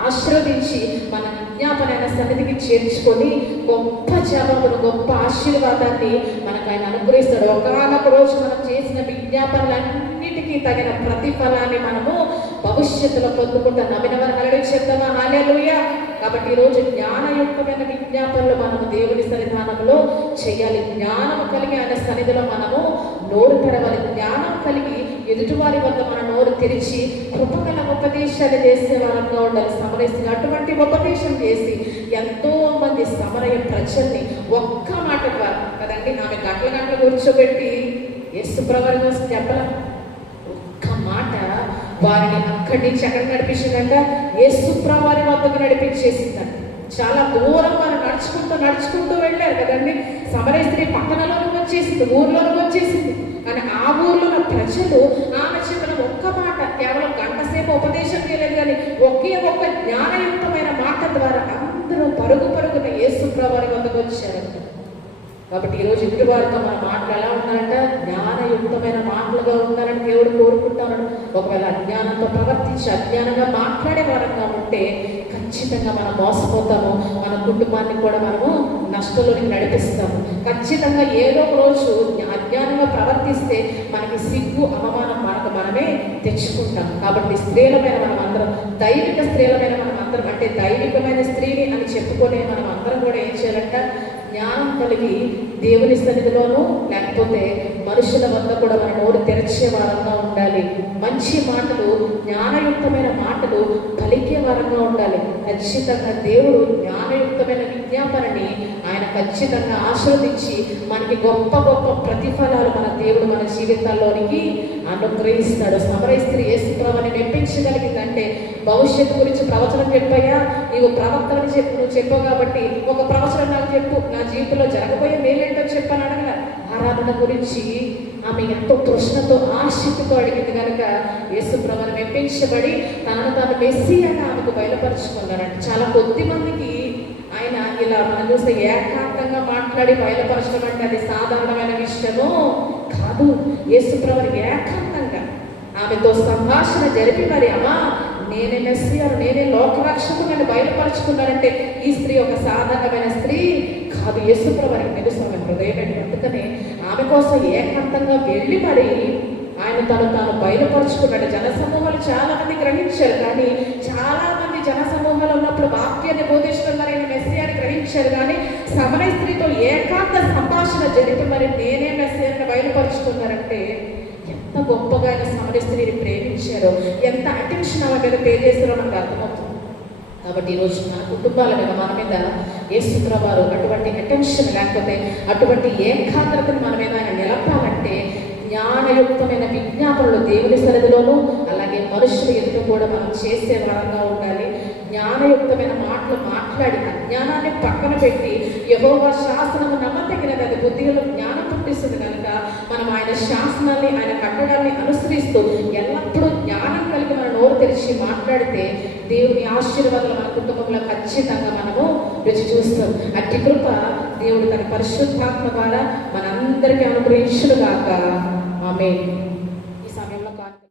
ఆశీర్వదించి మన విజ్ఞాపన సన్నిధికి చేర్చుకొని గొప్ప జవాబును, గొప్ప ఆశీర్వాదాన్ని మనకు ఆయన అనుగ్రహిస్తాడు. ఒకనొక రోజు మనం చేసిన విజ్ఞాపనలన్నిటికీ తగిన ప్రతిఫలాన్ని మనము భవిష్యత్తులో పొందుకుంటాం. నమ్మిన వారు హల్లెలూయా చెప్తామా? హల్లెలూయా. కాబట్టి ఈరోజు జ్ఞానయుక్తమైన విజ్ఞాపనలు మనము దేవుని సన్నిధానంలో చేయాలి. జ్ఞానం కలిగి ఆయన సన్నిధిలో మనము నోరు తెరవాలి. జ్ఞానం కలిగి ఎదుటివారి వద్ద మన నోరు తెరిచి కృపగల ఉపదేశాలు చేసే వారంగా ఉండాలి. సమరయ అటువంటి ఉపదేశం చేసి ఎంతో మంది సమరయ ప్రజల్ని ఒక్క మాట ద్వారా కదండి, ఆమె గంటల కూర్చోబెట్టి యేసు ప్రభువు కోసం చెప్పాల, ఒక్క మాట వారిని అక్కడి నుంచి అక్కడ నడిపించిందంట, యేసు ప్రభువు వద్దకు నడిపించేసిందంట. చాలా దూరం వారు నడుచుకుంటూ వెళ్ళారు కదండి. సమరయ స్త్రీ పట్టణంలోకి వచ్చేసింది, ఊర్లోకి వచ్చేసింది. కానీ ఆ ఊర్లో ఉన్న ప్రజలు ఆమె చెప్పిన ఒక్క మాట, కేవలం గంట సేపు ఉపదేశం చేయలేదు, కానీ ఒకే ఒక్క జ్ఞానయుక్తమైన మాట ద్వారా అందరూ పరుగున యేసు ప్రభువు వద్దకు వచ్చారు. కాబట్టి ఈరోజు ఎదుటి వారితో మన మాటలు ఎలా ఉన్నారంట? జ్ఞానయుక్తమైన మాటలుగా ఉండాలని దేవుడు కోరుకుంటున్నాడు. ఒకవేళ అజ్ఞానంతో ప్రవర్తించి అజ్ఞానంగా మాట్లాడే వారంగా ఉంటే ఖచ్చితంగా మనం మోసపోతాము, మన కుటుంబాన్ని కూడా మనము నష్టంలోనికి నడిపిస్తాము. ఖచ్చితంగా ఏదో ఒక రోజు అజ్ఞానంగా ప్రవర్తిస్తే మనకి సిగ్గు, అవమానం మనమే తెచ్చుకుంటాం. కాబట్టి స్త్రీలమైన మనం అందరం, దైవిక స్త్రీలమైన మనం అందరం, అంటే దైవికమైన స్త్రీని అని చెప్పుకునే మనం అందరం కూడా ఏం చేయాలంట? జ్ఞానం కలిగి దేవుని సన్నిధిలోనూ లేకపోతే మనుషుల వద్ద కూడా మన నోరు తెరిచే వారంగా ఉండాలి. మంచి మాటలు, జ్ఞానయుక్తమైన మాటలు పలికే వారంగా ఉండాలి. ఖచ్చితంగా దేవుడు జ్ఞానయుక్తమైన విజ్ఞాపనని ఆయన ఖచ్చితంగా ఆశీర్వదించి మనకి గొప్ప ప్రతిఫలాలు మన దేవుడు మన జీవితాల్లోనికి అనుగ్రహిస్తాడు. సమరయ స్త్రీ యేసు ప్రభువుని మెప్పించగలిగిందంటే భవిష్యత్తు గురించి ప్రవచనం చెప్పాయా, నీవు ప్రవక్తలని నువ్వు చెప్పావు కాబట్టి ఒక ప్రవచనం నాకు చెప్పు, నా జీవితంలో జరగబోయే మేలేంటో చెప్పని అడగల. ఆరాధన గురించి ఆమె ఎంతో తృష్ణతో ఆసక్తితో అడిగింది కనుక యేసుప్రభువుని మెప్పించబడి తనను తాను మెస్సీయగా ఆమెకు బయలుపరుచుకున్నారంట. చాలా కొద్ది మందికి ఆయన ఇలా మనం చూస్తే ఏకాంతంగా మాట్లాడి బయలుపరచడం అంటే అది సాధారణమైన విషయము కాదు. యేసుప్రభువుని ఏకాంతంగా ఆమెతో సంభాషణ జరిపి మరి అమ్మా నేనే మెస్సియాను, నేనే లోకరక్షకుడిని బయలుపరుచుకున్నానంటే ఈ స్త్రీ ఒక సాధారణమైన స్త్రీ కాదు. యేసుప్రభువునికి తెలుసు ఆమె హృదయం. అందుకనే ఆమె కోసం ఏకాంతంగా వెళ్ళి మరి ఆయన తాను బయలుపరుచుకున్నాడు. జనసమూహాలు చాలా మంది గ్రహించారు, కానీ చాలా మంది జనసమూహాలు ఉన్నప్పుడు వాక్యాన్ని బోధించడం మరి మెస్సియాని గ్రహించారు. కానీ సమరయ స్త్రీతో ఏకాంత సంభాషణ జరిపి మరి నేనే మెస్సియాని బయలుపరుచుకున్నారంటే ఎంత గొప్పగా ఆయన సమరయ స్త్రీని ప్రేమించారో, ఎంత అటెన్షన్ ఆమె మీద పే చేశారో మనకు అర్థమవుతుంది. కాబట్టి ఈరోజు మన కుటుంబాల మీద మన మీద యేసుప్రభువు వారు అటువంటి అటెన్షన్ లేకపోతే అటువంటి ఏకాగ్రతను మన మీద ఆయన నిలపాలంటే జ్ఞానయుక్తమైన విజ్ఞాపనలు దేవుని సన్నిధిలోనూ అలాగే మనుషుల ఎదుట కూడా మనం చేసే వారంగా ఉండాలి. జ్ఞానయుక్తమైన మాటలు మాట్లాడి అజ్ఞానాన్ని పక్కన పెట్టి యెహోవా శాసనము నమ్మదగినది, అది బుద్ధిలో జ్ఞానం పుట్టిస్తుంది కనుక మనం ఆయన శాసనాన్ని ఆయన కట్టడాన్ని అనుసరిస్తూ ఎల్లప్పుడూ జ్ఞానం కలిగి మన నోరు తెరిచి మాట్లాడితే దేవుని ఆశీర్వాదాలు మన కుటుంబంలో ఖచ్చితంగా మనము రుచి చూస్తాం. అట్టి కృప దేవుడు తన పరిశుద్ధాత్మ ద్వారా మనందరికీ అనుగ్రహించును గాక. ఆమేన్.